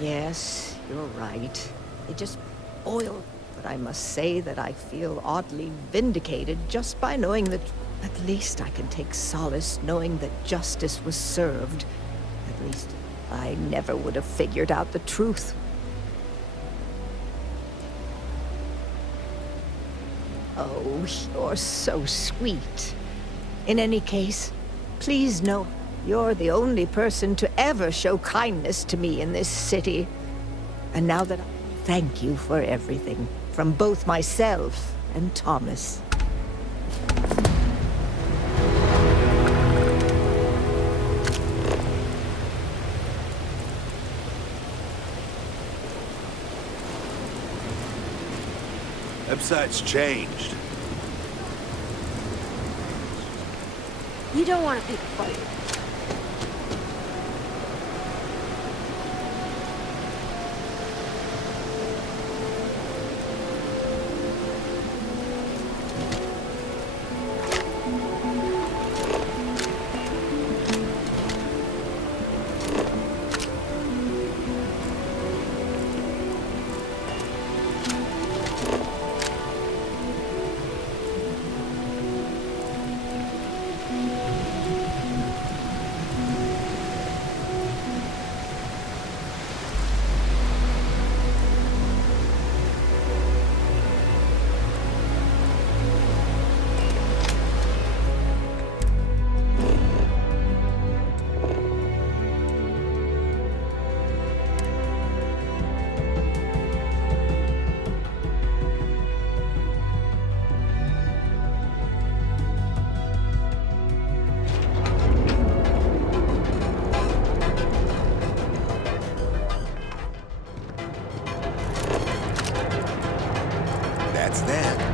Yes, you're right. It just boiled. But I must say that I feel oddly vindicated just by knowing that at least I can take solace knowing that justice was served. At least I never would have figured out the truth. Oh, you're so sweet. In any case, please know you're the only person to ever show kindness to me in this city. And now that thank you for everything, from both myself and Thomas. Website's changed. You don't want to pick a fight. That's that.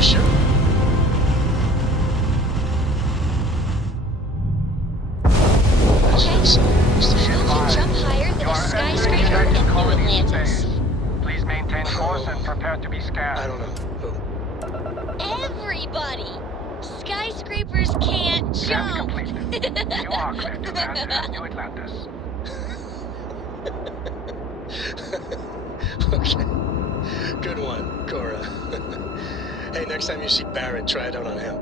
Sure. Okay, who can jump higher than a skyscraper in New Atlantis? Please maintain course and prepare to be scanned. I don't know. Who? Everybody! Skyscrapers can't jump! You are clear to land at New Atlantis. Okay. Good one, Cora. Hey, next time you see Barrett, try it out on him.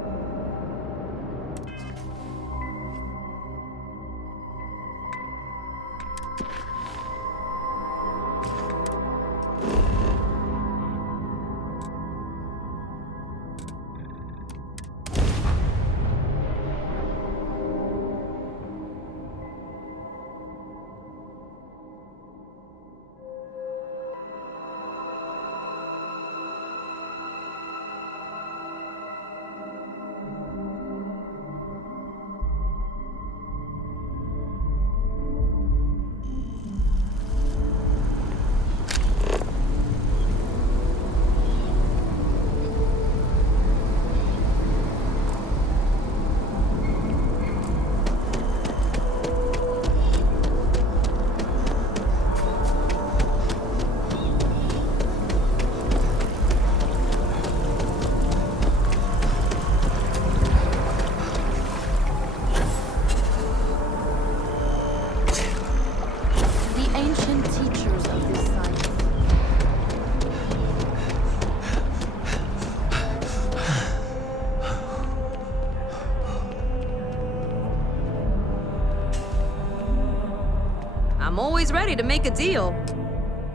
I'm always ready to make a deal.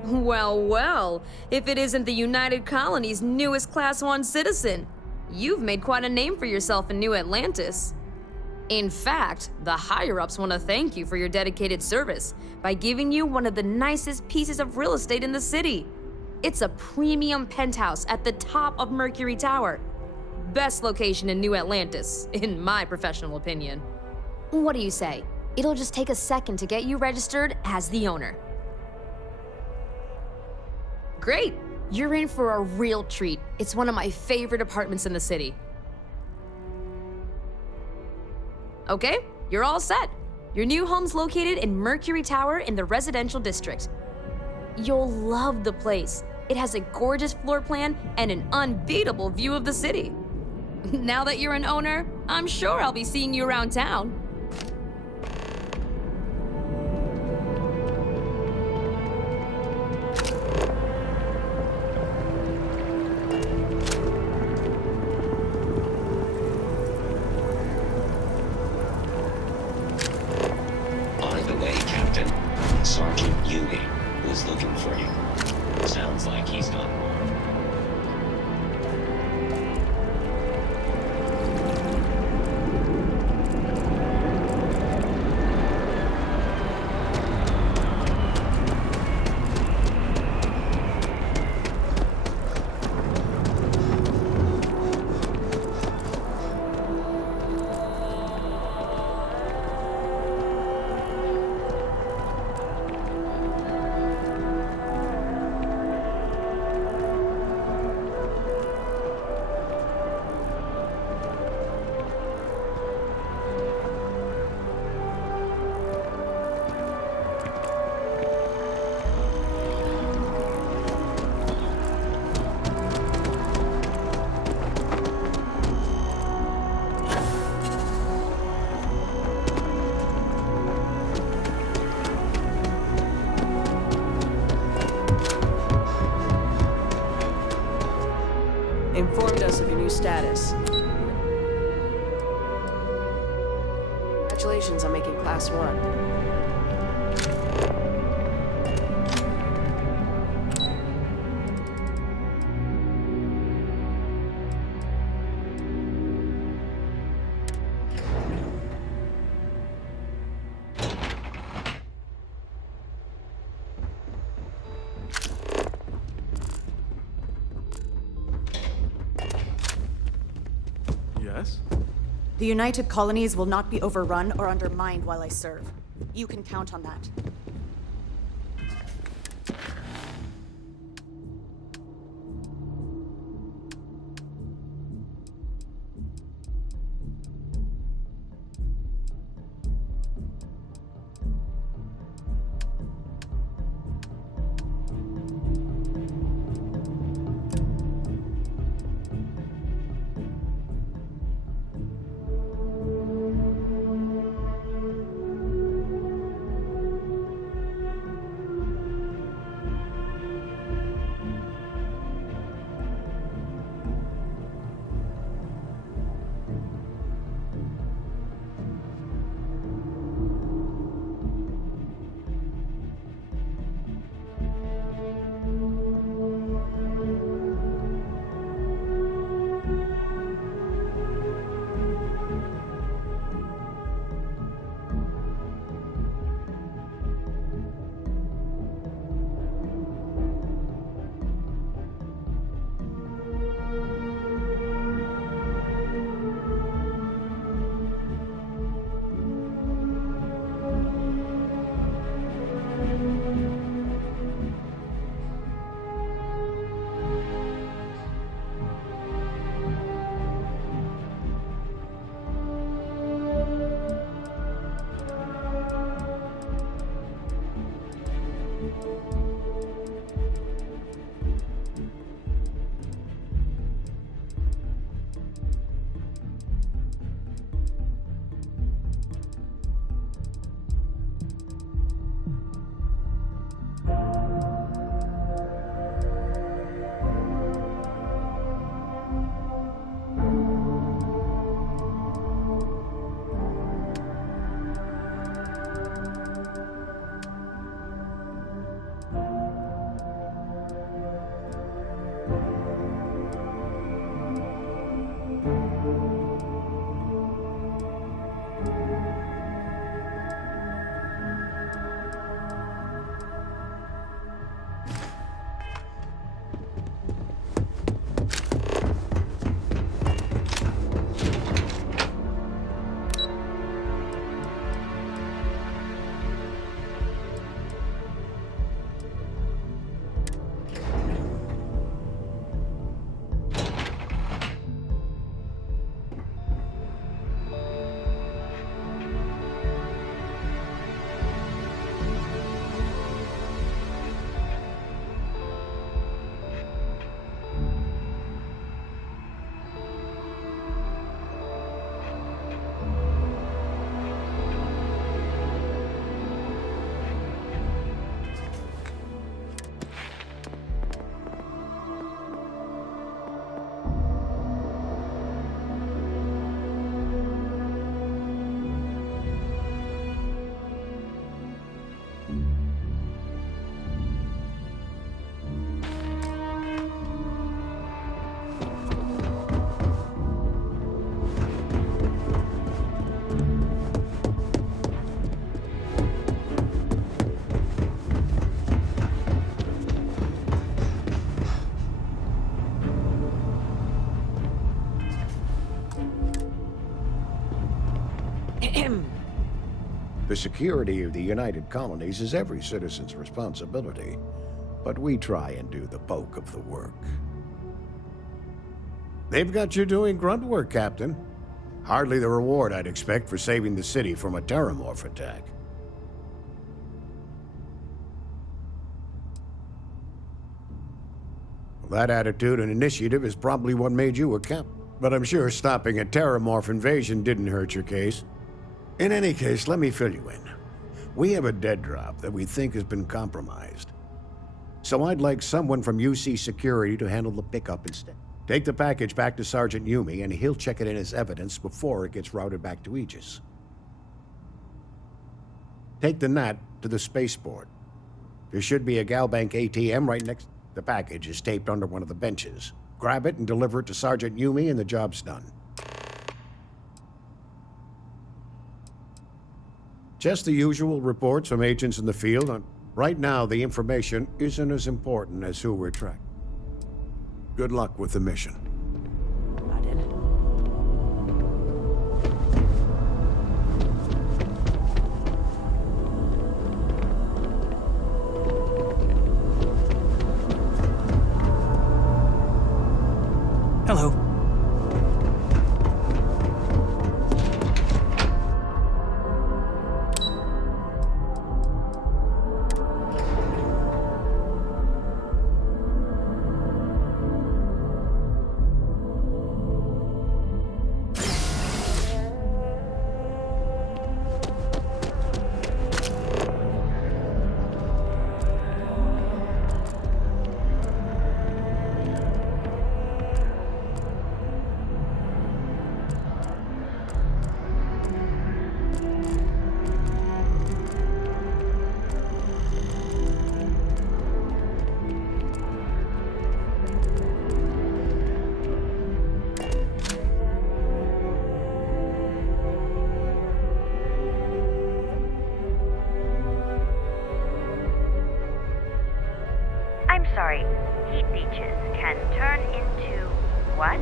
Well, well, if it isn't the United Colony's newest Class 1 citizen. You've made quite a name for yourself in New Atlantis. In fact, the higher-ups want to thank you for your dedicated service by giving you one of the nicest pieces of real estate in the city. It's a premium penthouse at the top of Mercury Tower. Best location in New Atlantis, in my professional opinion. What do you say? It'll just take a second to get you registered as the owner. Great! You're in for a real treat. It's one of my favorite apartments in the city. Okay, you're all set. Your new home's located in Mercury Tower in the residential district. You'll love the place. It has a gorgeous floor plan and an unbeatable view of the city. Now that you're an owner, I'm sure I'll be seeing you around town. Sounds like he's got more. Informed us of your new status. Congratulations on making Class 1. The United Colonies will not be overrun or undermined while I serve. You can count on that. The security of the United Colonies is every citizen's responsibility, but we try and do the bulk of the work. They've got you doing grunt work, Captain. Hardly the reward I'd expect for saving the city from a terramorph attack. Well, that attitude and initiative is probably what made you a captain. But I'm sure stopping a terramorph invasion didn't hurt your case. In any case, let me fill you in. We have a dead drop that we think has been compromised. So I'd like someone from UC Security to handle the pickup instead. Take the package back to Sergeant Yumi, and he'll check it in as evidence before it gets routed back to Aegis. Take the NAT to the spaceport. There should be a Galbank ATM right next. The package is taped under one of the benches. Grab it and deliver it to Sergeant Yumi, and the job's done. Just the usual reports from agents in the field. Right now, the information isn't as important as who we're tracking. Good luck with the mission. Hello. Sorry, heat leeches can turn into what?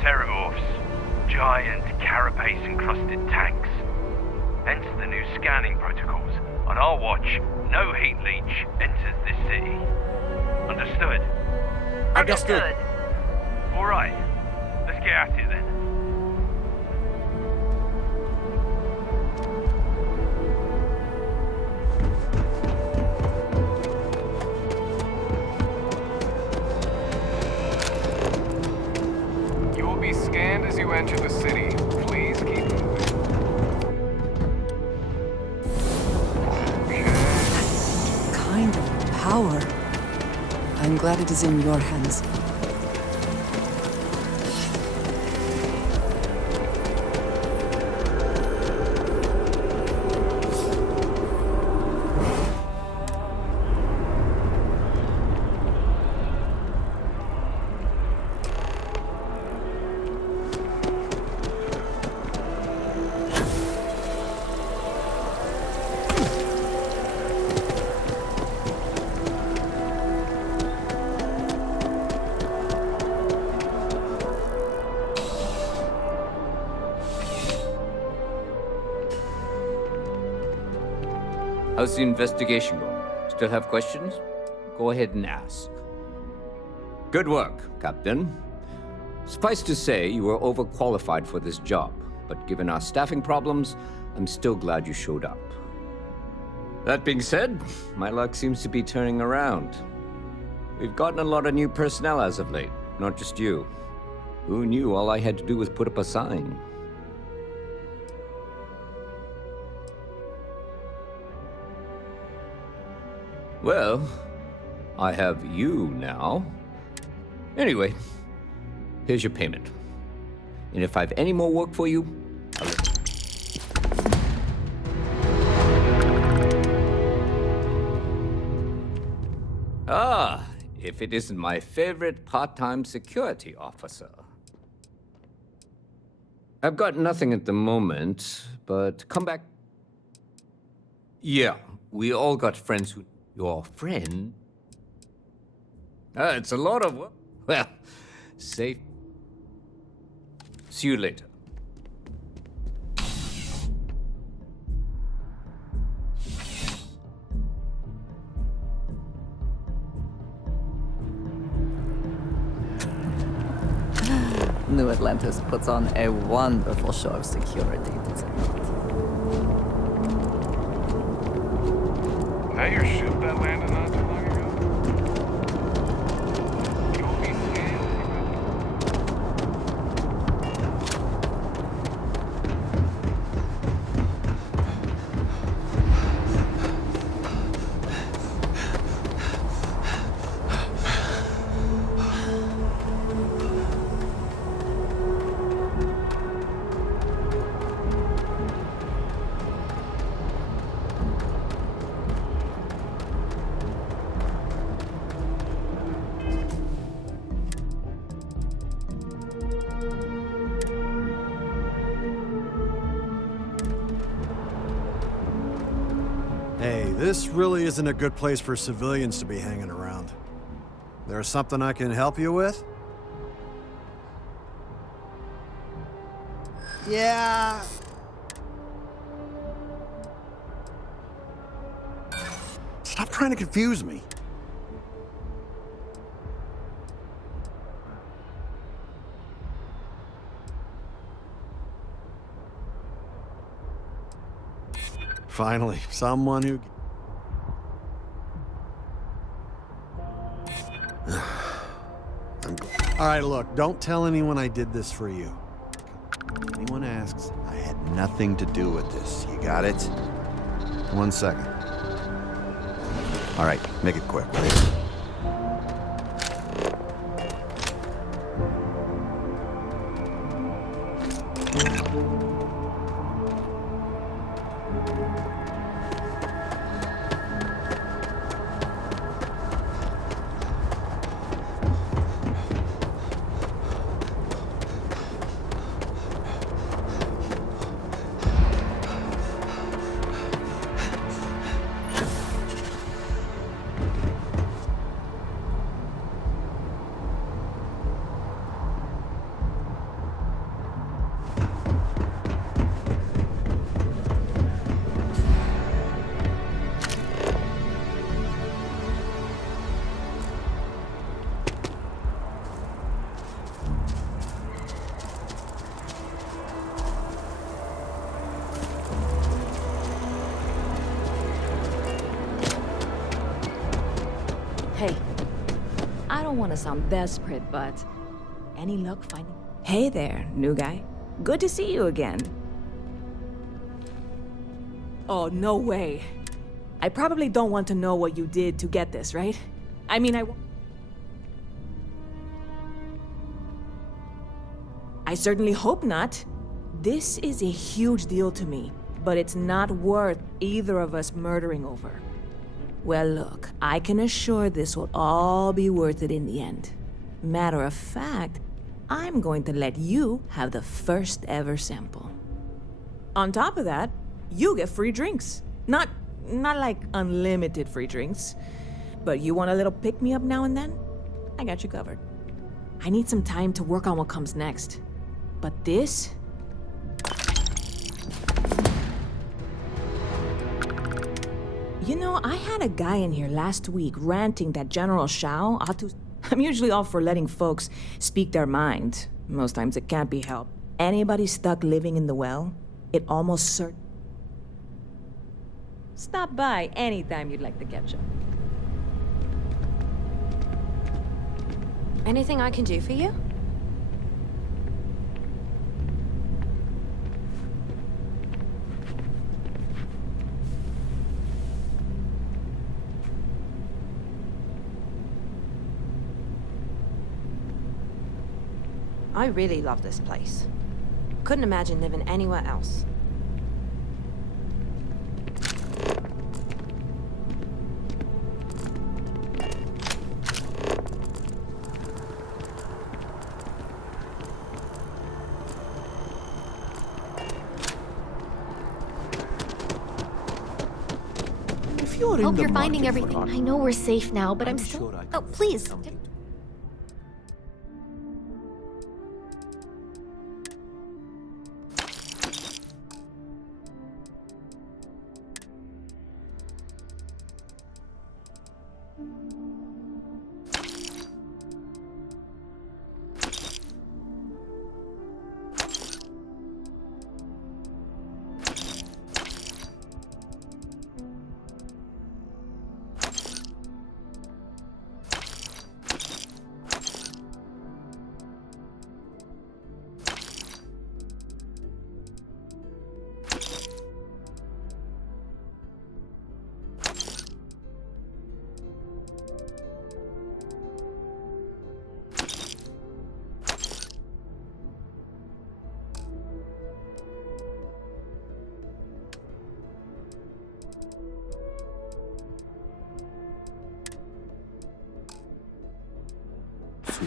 Terramorphs. Giant carapace-encrusted tanks. Hence the new scanning protocols. On our watch, no heat leech enters this city. Understood? Understood. All right. Let's get at it then. Scanned as you enter the city. Please keep moving. Kind of power. I'm glad it is in your hands. How's the investigation going? Still have questions? Go ahead and ask. Good work, Captain. Suffice to say, you were overqualified for this job, but given our staffing problems, I'm still glad you showed up. That being said, my luck seems to be turning around. We've gotten a lot of new personnel as of late, not just you. Who knew all I had to do was put up a sign? Well, I have you now. Anyway, here's your payment. And if I have any more work for you, I'll let you. Ah, if it isn't my favorite part-time security officer. I've got nothing at the moment, but come back. Yeah, we all got friends who... Your friend? It's a lot of work. Well, safe. See you later. New Atlantis puts on a wonderful show of security, doesn't it? That your ship that landed not too long ago? You'll be scanned. Hey, this really isn't a good place for civilians to be hanging around. There's something I can help you with? Yeah. Stop trying to confuse me. Finally, someone who... All right, look, don't tell anyone I did this for you. If anyone asks, I had nothing to do with this. You got it? 1 second. All right, make it quick. Hey, I don't want to sound desperate, but any luck finding... Hey there, new guy. Good to see you again. Oh, no way. I probably don't want to know what you did to get this, right? I mean, I certainly hope not. This is a huge deal to me, but it's not worth either of us murdering over. Well, look, I can assure this will all be worth it in the end. Matter of fact, I'm going to let you have the first ever sample. On top of that, you get free drinks. Not like unlimited free drinks, but you want a little pick-me-up now and then? I got you covered. I need some time to work on what comes next. But this... You know, I had a guy in here last week ranting that General Shao ought to... I'm usually all for letting folks speak their mind. Most times it can't be helped. Anybody stuck living in the well, it almost cert... Stop by anytime you'd like to catch up. Anything I can do for you? I really love this place. Couldn't imagine living anywhere else. Hope you're finding everything. I know we're safe now, but I'm still... Oh, please.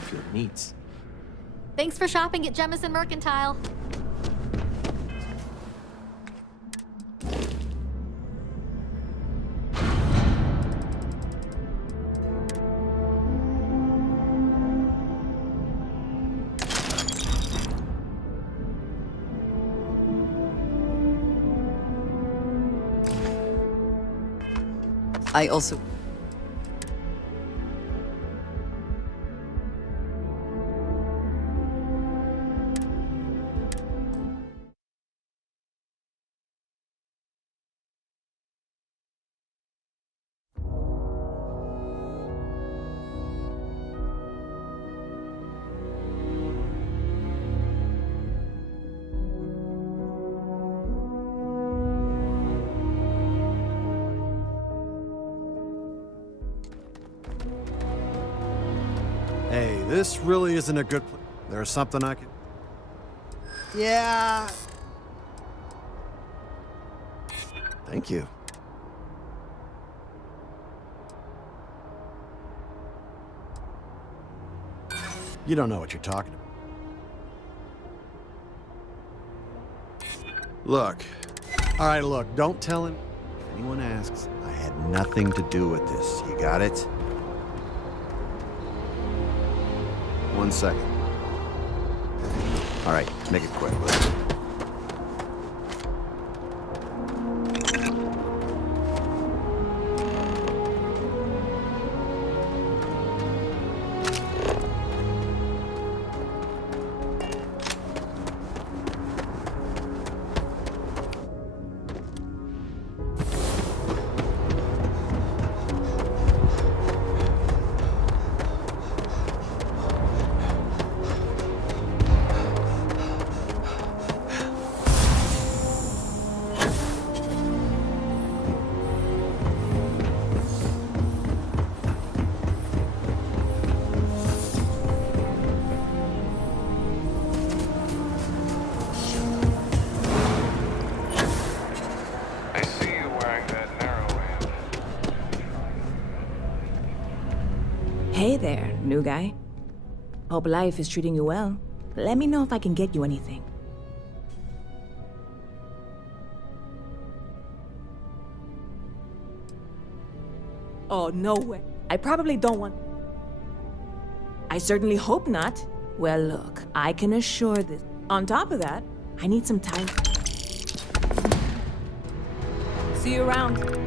Starfield needs. Thanks for shopping at Jemison Mercantile. I also... Hey, this really isn't a good place. There's something I can... Yeah. Thank you. You don't know what you're talking about. Look. All right, look, don't tell him. If anyone asks, I had nothing to do with this. You got it? 1 second. All right, make it quick. Hey there, new guy. Hope life is treating you well. Let me know if I can get you anything. Oh, no way. I probably don't want... I certainly hope not. Well, look, I can assure this. On top of that, I need some time. See you around.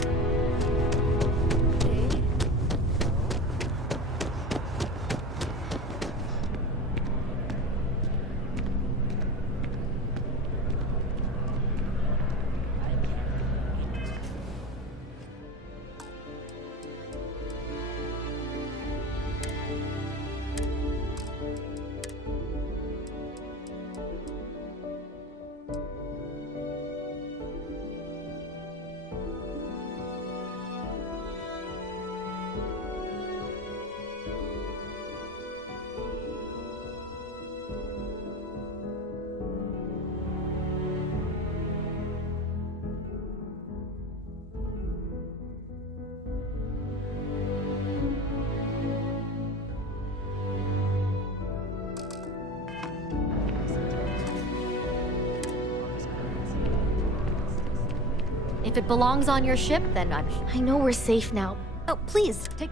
If it belongs on your ship, then I know we're safe now. Oh, please, take...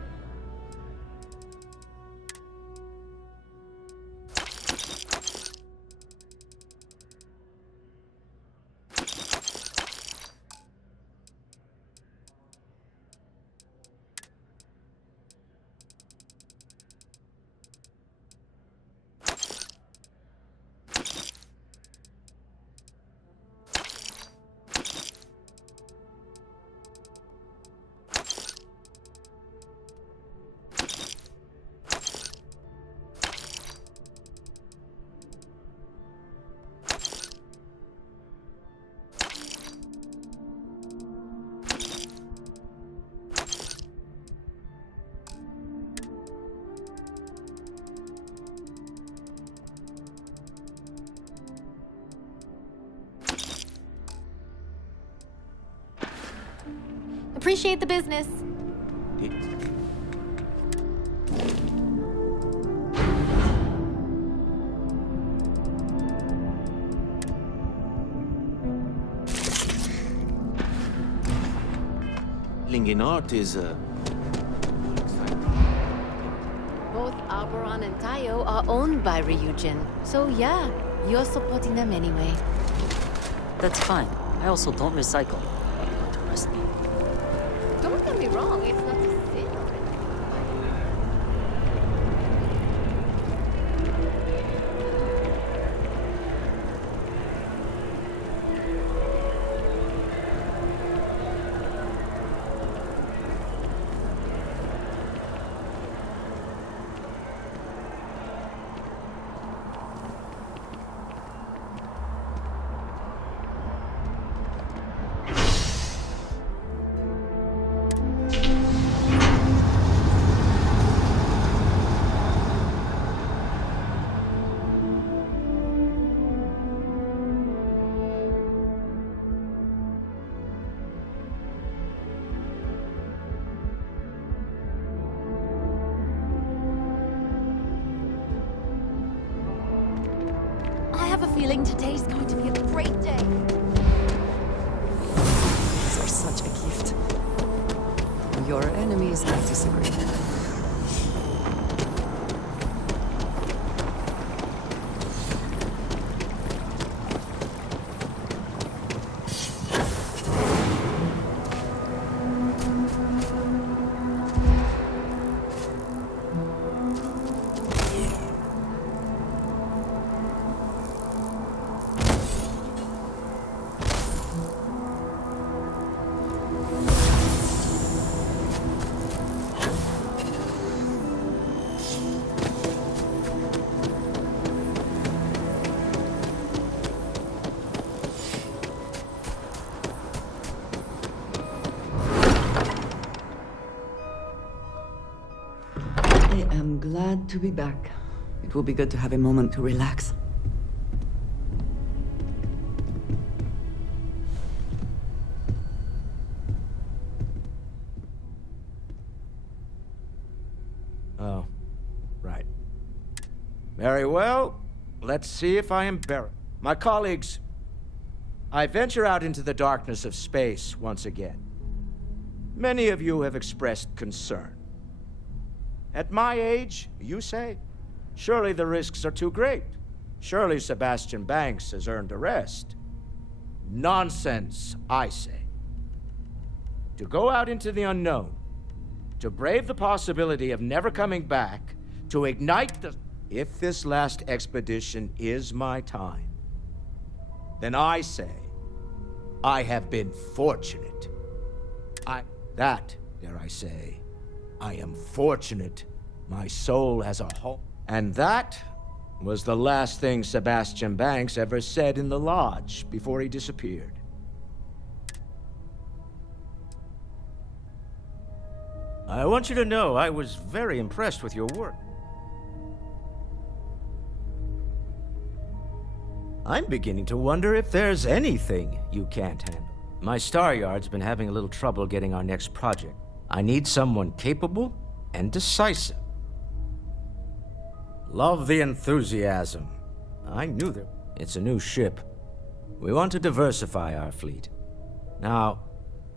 Appreciate the business. anything in art is, Both Alberon and Tayo are owned by Ryujin. So yeah, you're supporting them anyway. That's fine. I also don't recycle. Trust me. Don't get me wrong, it's not a sin or anything. I have a feeling today's going to be a great day. These are such a gift. Your enemies might disagree. I am glad to be back. It will be good to have a moment to relax. Oh, right. Very well. Let's see if I am better. My colleagues, I venture out into the darkness of space once again. Many of you have expressed concern. At my age, you say, surely the risks are too great. Surely Sebastian Banks has earned a rest. Nonsense, I say. To go out into the unknown, to brave the possibility of never coming back, to ignite the... If this last expedition is my time, then I say, I have been fortunate. Dare I say, I am fortunate. My soul has a home. And that was the last thing Sebastian Banks ever said in the lodge before he disappeared. I want you to know I was very impressed with your work. I'm beginning to wonder if there's anything you can't handle. My Star Yard's been having a little trouble getting our next project. I need someone capable and decisive. Love the enthusiasm. I knew that. It's a new ship. We want to diversify our fleet. Now,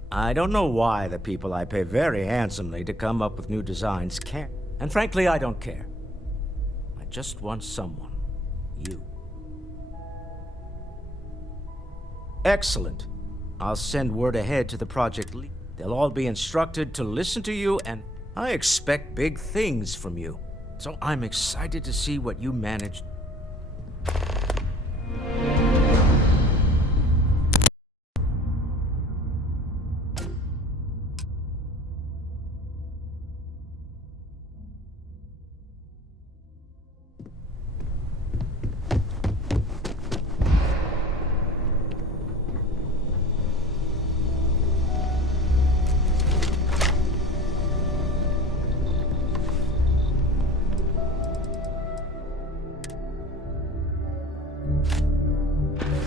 I don't know why the people I pay very handsomely to come up with new designs can't. And frankly, I don't care. I just want someone. You. Excellent. I'll send word ahead to the project lead. They'll all be instructed to listen to you, and I expect big things from you. So I'm excited to see what you managed.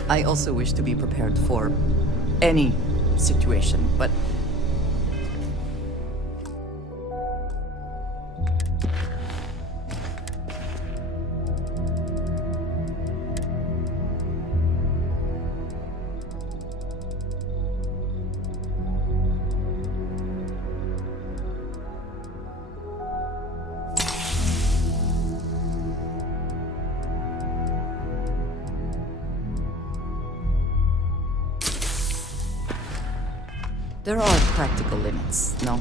I also wish to be prepared for any situation, but There are practical limits, no?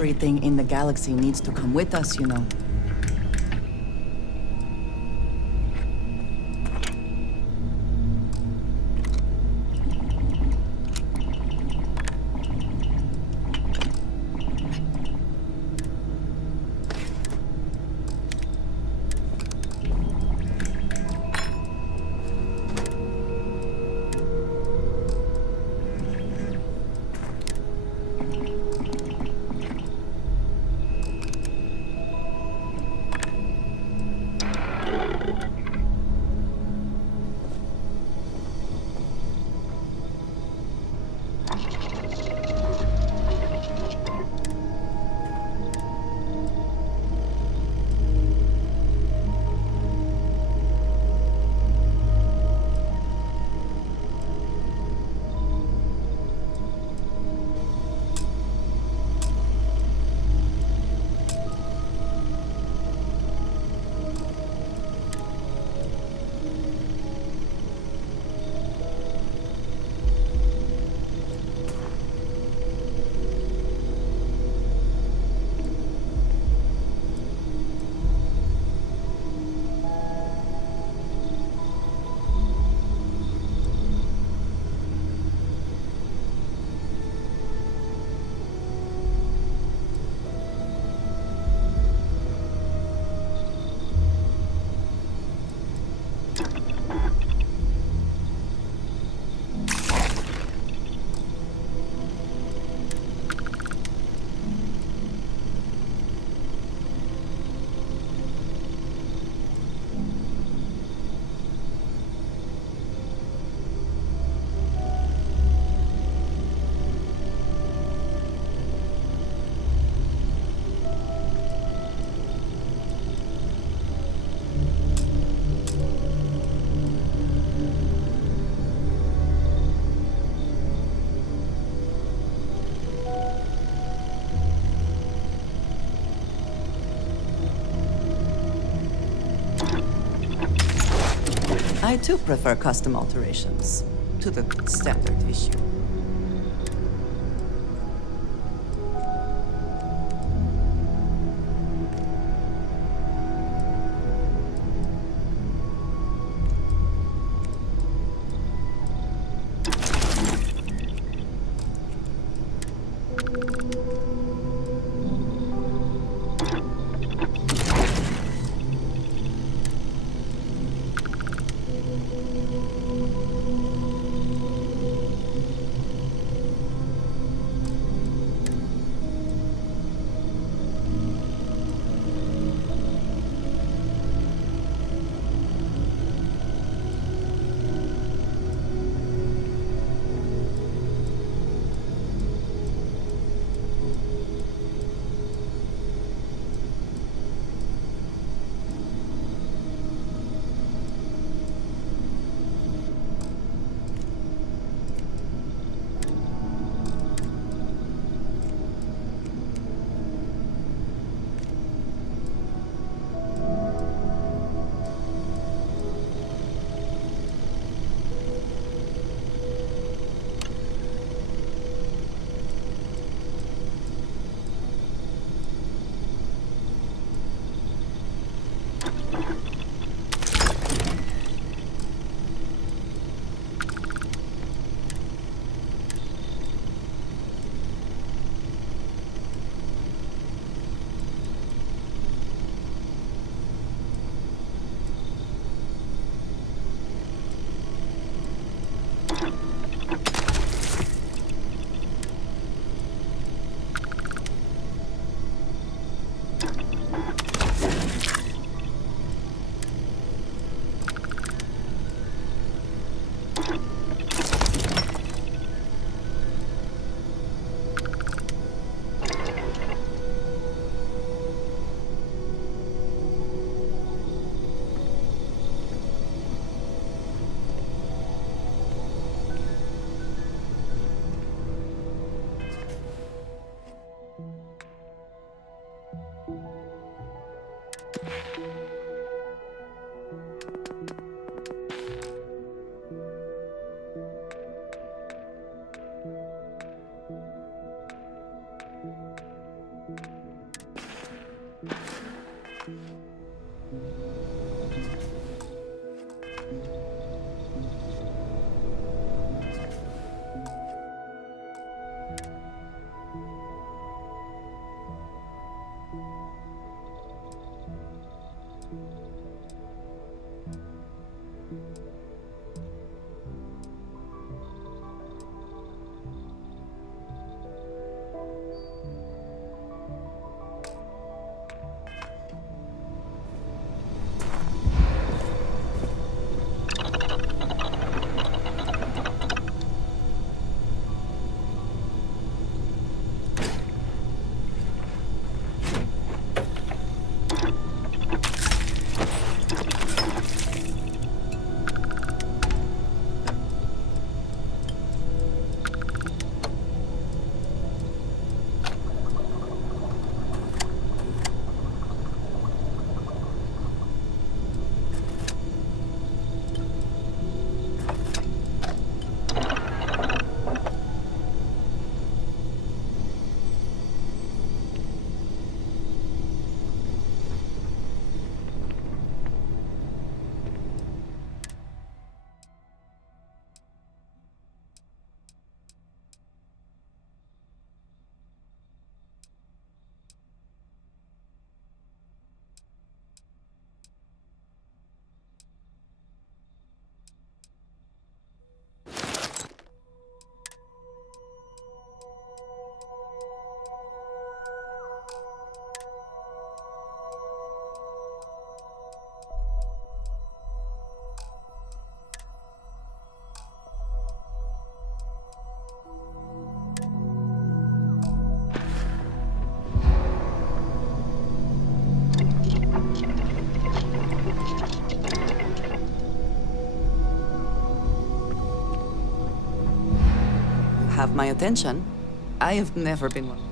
everything in the galaxy needs to come with us, you know. I too prefer custom alterations to the standard issue. have my attention. I have never been one.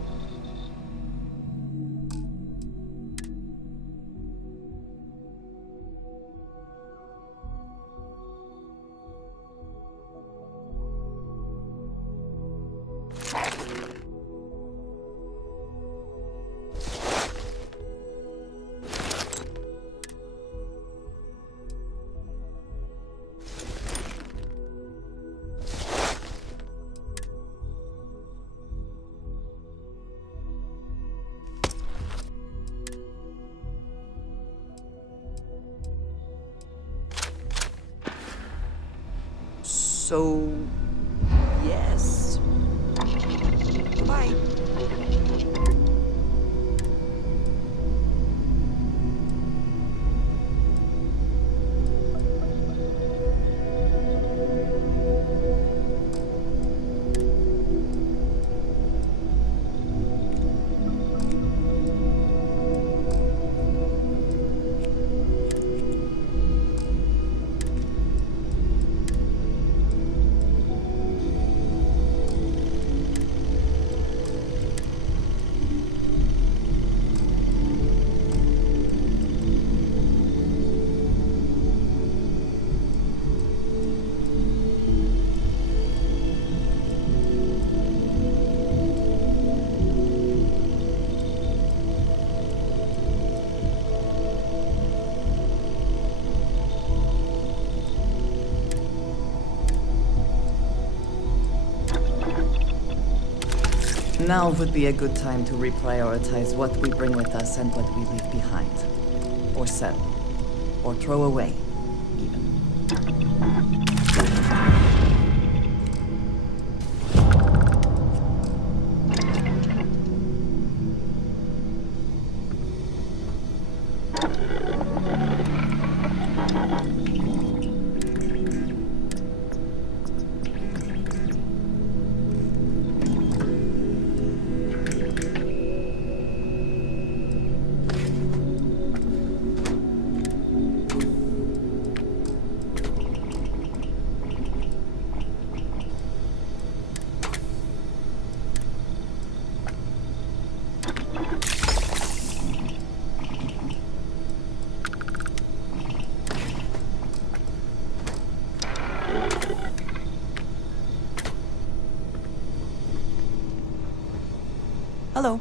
So, yes. Bye. Now would be a good time to reprioritize what we bring with us and what we leave behind. Or sell. Or throw away, even. Hello.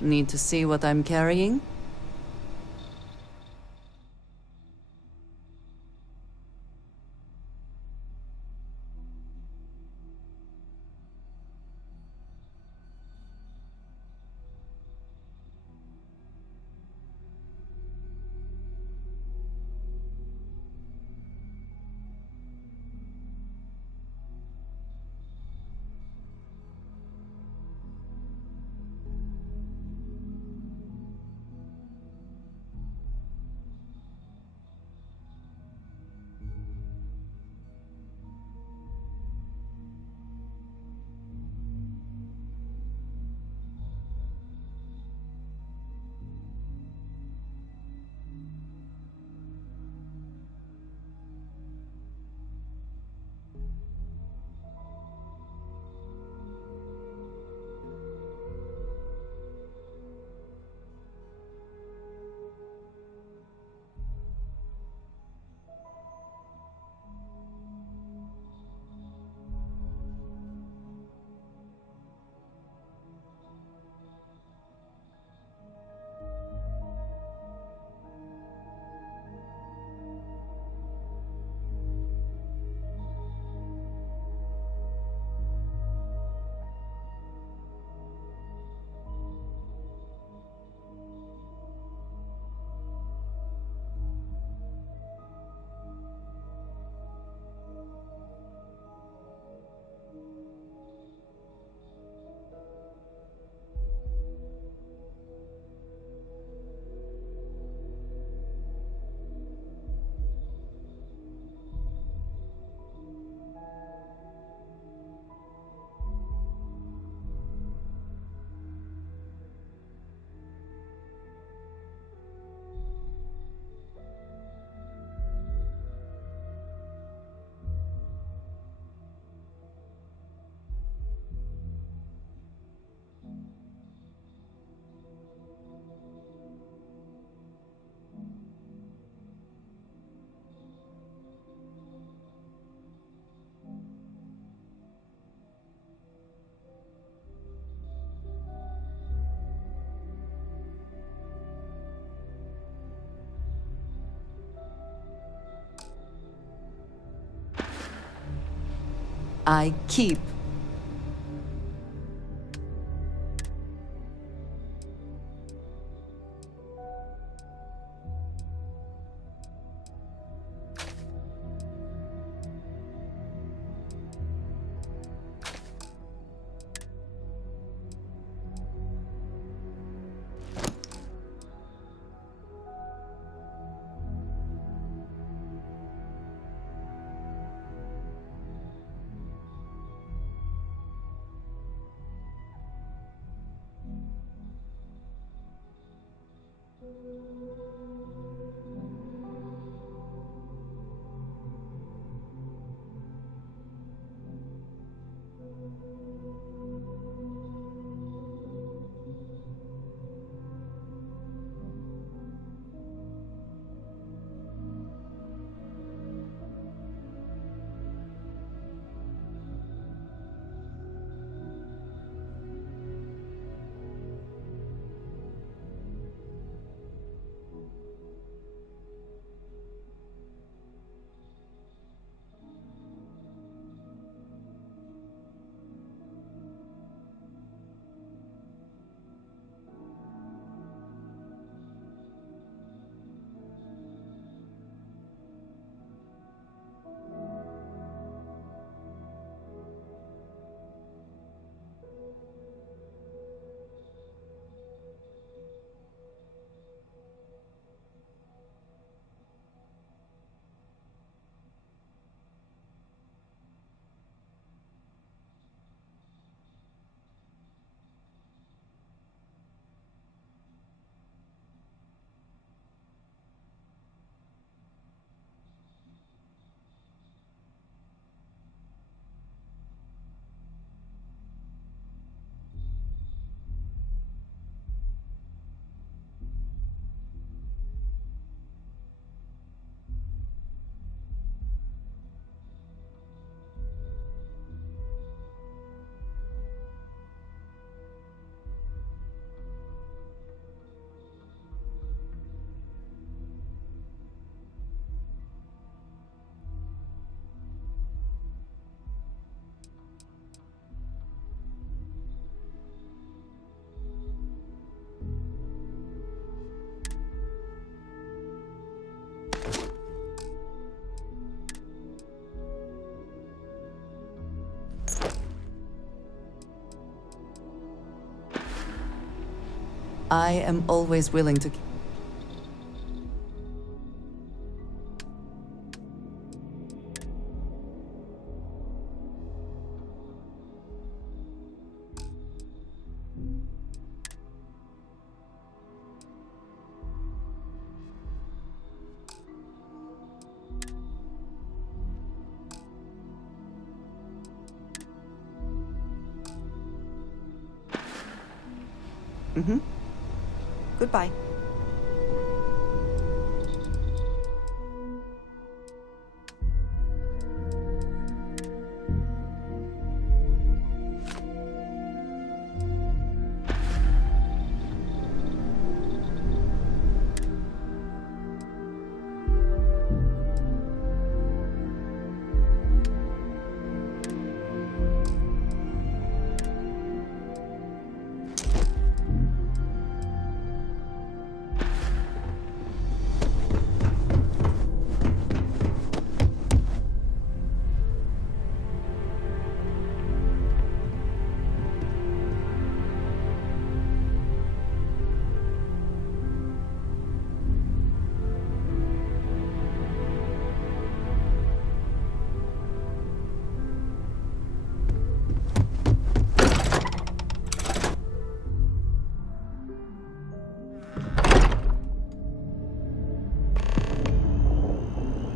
Need to see what I'm carrying? I keep. I am always willing to... Goodbye.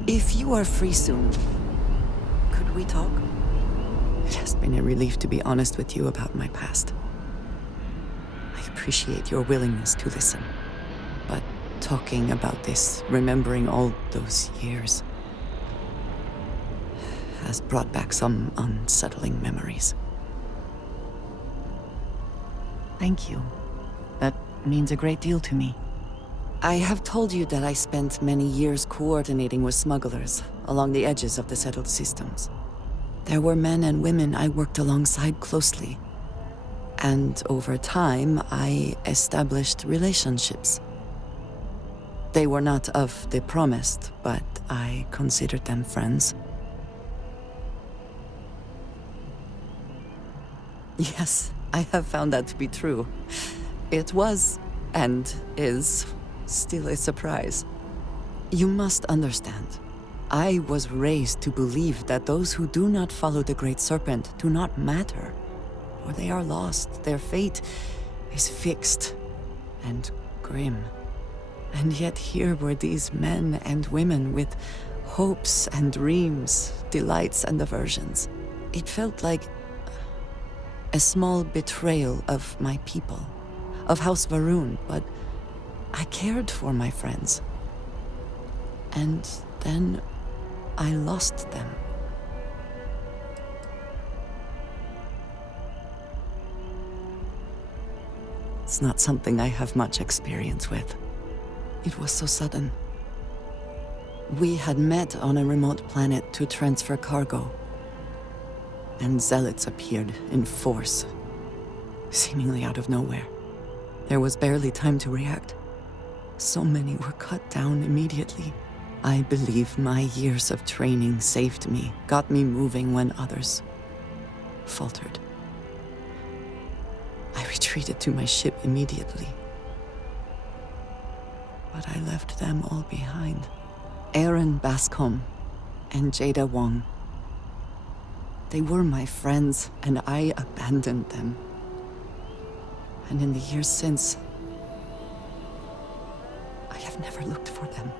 If you are free soon, could we talk? It has been a relief to be honest with you about my past. I appreciate your willingness to listen. But talking about this, remembering all those years, has brought back some unsettling memories. Thank you. That means a great deal to me. I have told you that I spent many years coordinating with smugglers along the edges of the settled systems. There were men and women I worked alongside closely. And over time, I established relationships. They were not of the promised, but I considered them friends. Yes, I have found that to be true. It was, and is, still a surprise. You must understand. I was raised to believe that those who do not follow the Great Serpent do not matter, or they are lost. Their fate is fixed and grim. And yet here were these men and women with hopes and dreams, delights and aversions. It felt like a small betrayal of my people, of House Varun, but I cared for my friends. And then I lost them. It's not something I have much experience with. It was so sudden. We had met on a remote planet to transfer cargo, and zealots appeared in force, seemingly out of nowhere. There was barely time to react. So many were cut down immediately. I believe my years of training saved me, got me moving when others faltered. I retreated to my ship immediately. But I left them all behind. Aaron Bascom and Jada Wong. They were my friends, and I abandoned them. And in the years since, I have never looked for them.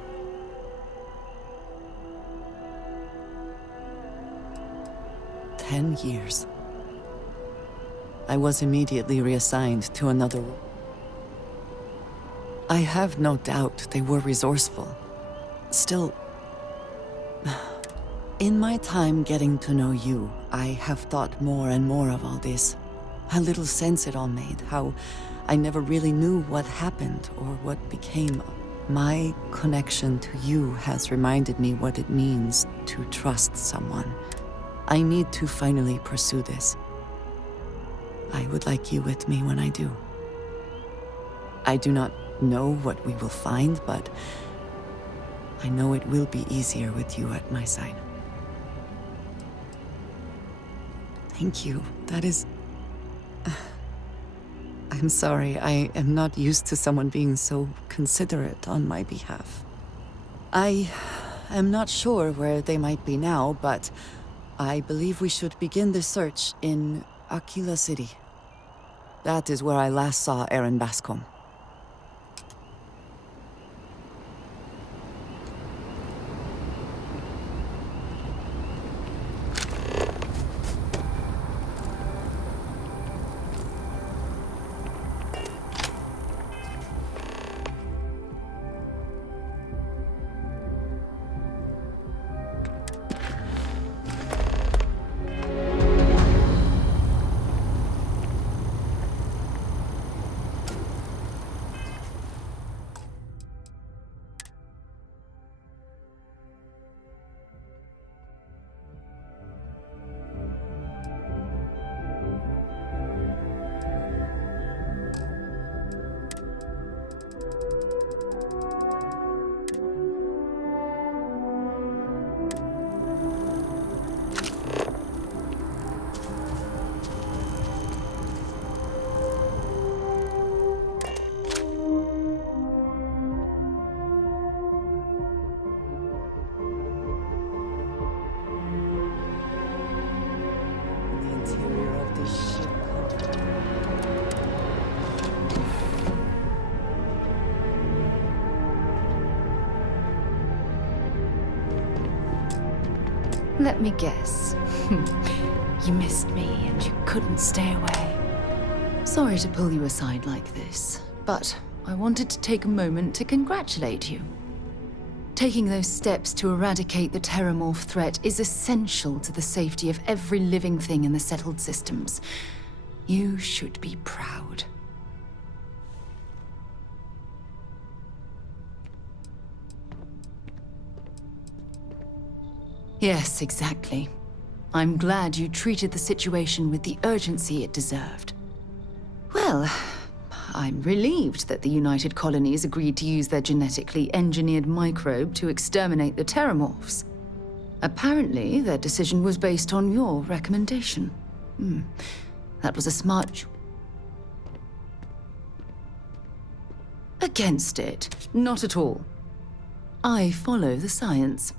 10 years. I was immediately reassigned to another role. I have no doubt they were resourceful. Still, in my time getting to know you, I have thought more and more of all this. How little sense it all made, how I never really knew what happened or what became. My connection to you has reminded me what it means to trust someone. I need to finally pursue this. I would like you with me when I do. I do not know what we will find, but I know it will be easier with you at my side. Thank you. That is... I'm sorry, I am not used to someone being so considerate on my behalf. I am not sure where they might be now, but I believe we should begin the search in Aquila City. That is where I last saw Aaron Bascom. Let me guess. You missed me and you couldn't stay away. Sorry to pull you aside like this, but I wanted to take a moment to congratulate you. Taking those steps to eradicate the terramorph threat is essential to the safety of every living thing in the settled systems. You should be proud. Yes, exactly. I'm glad you treated the situation with the urgency it deserved. Well, I'm relieved that the United Colonies agreed to use their genetically engineered microbe to exterminate the Terramorphs. Apparently, their decision was based on your recommendation. That was a smart... Against it. Not at all. I follow the science.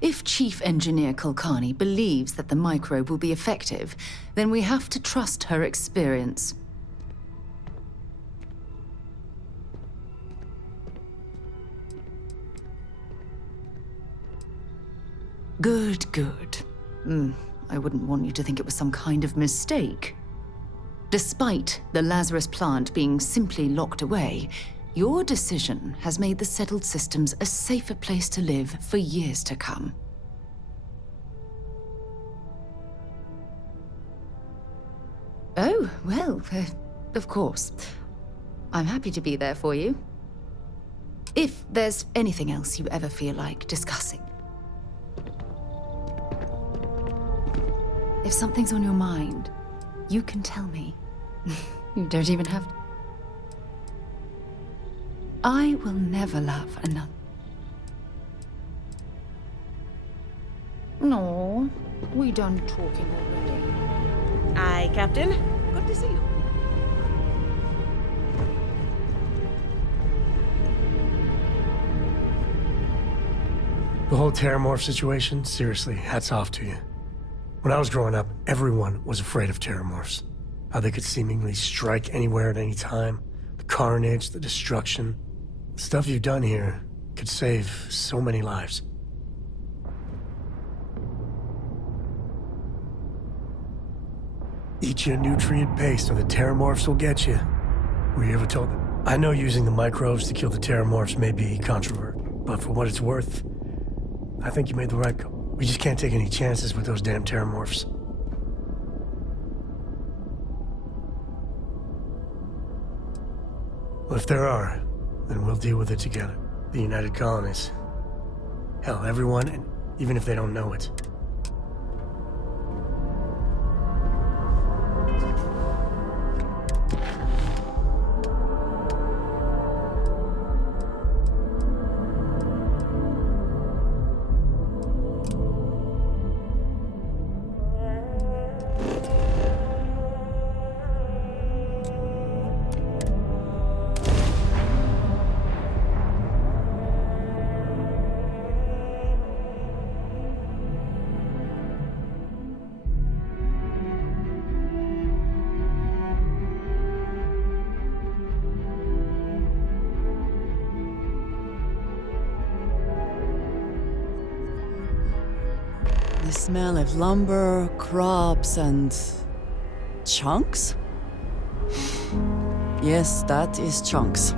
If Chief Engineer Kulkarni believes that the microbe will be effective, then we have to trust her experience. Good, good. I wouldn't want you to think it was some kind of mistake. Despite the Lazarus plant being simply locked away, your decision has made the settled systems a safer place to live for years to come. Oh, well, of course. I'm happy to be there for you. If there's anything else you ever feel like discussing. If something's on your mind, you can tell me. You don't even have to. I will never love another. No, we done talking already. Aye, Captain. Good to see you. The whole Terramorph situation, seriously, hats off to you. When I was growing up, everyone was afraid of Terramorphs. How they could seemingly strike anywhere at any time. The carnage, the destruction. The stuff you've done here could save so many lives. Eat your nutrient paste or the Terramorphs will get you. Were you ever told that? I know using the microbes to kill the Terramorphs may be controversial, but for what it's worth, I think you made the right call. We just can't take any chances with those damn Terramorphs. Well, if there are, then we'll deal with it together. The United Colonies. Hell, everyone, and even if they don't know it. The smell of lumber, crops, and chunks? Yes, that is chunks.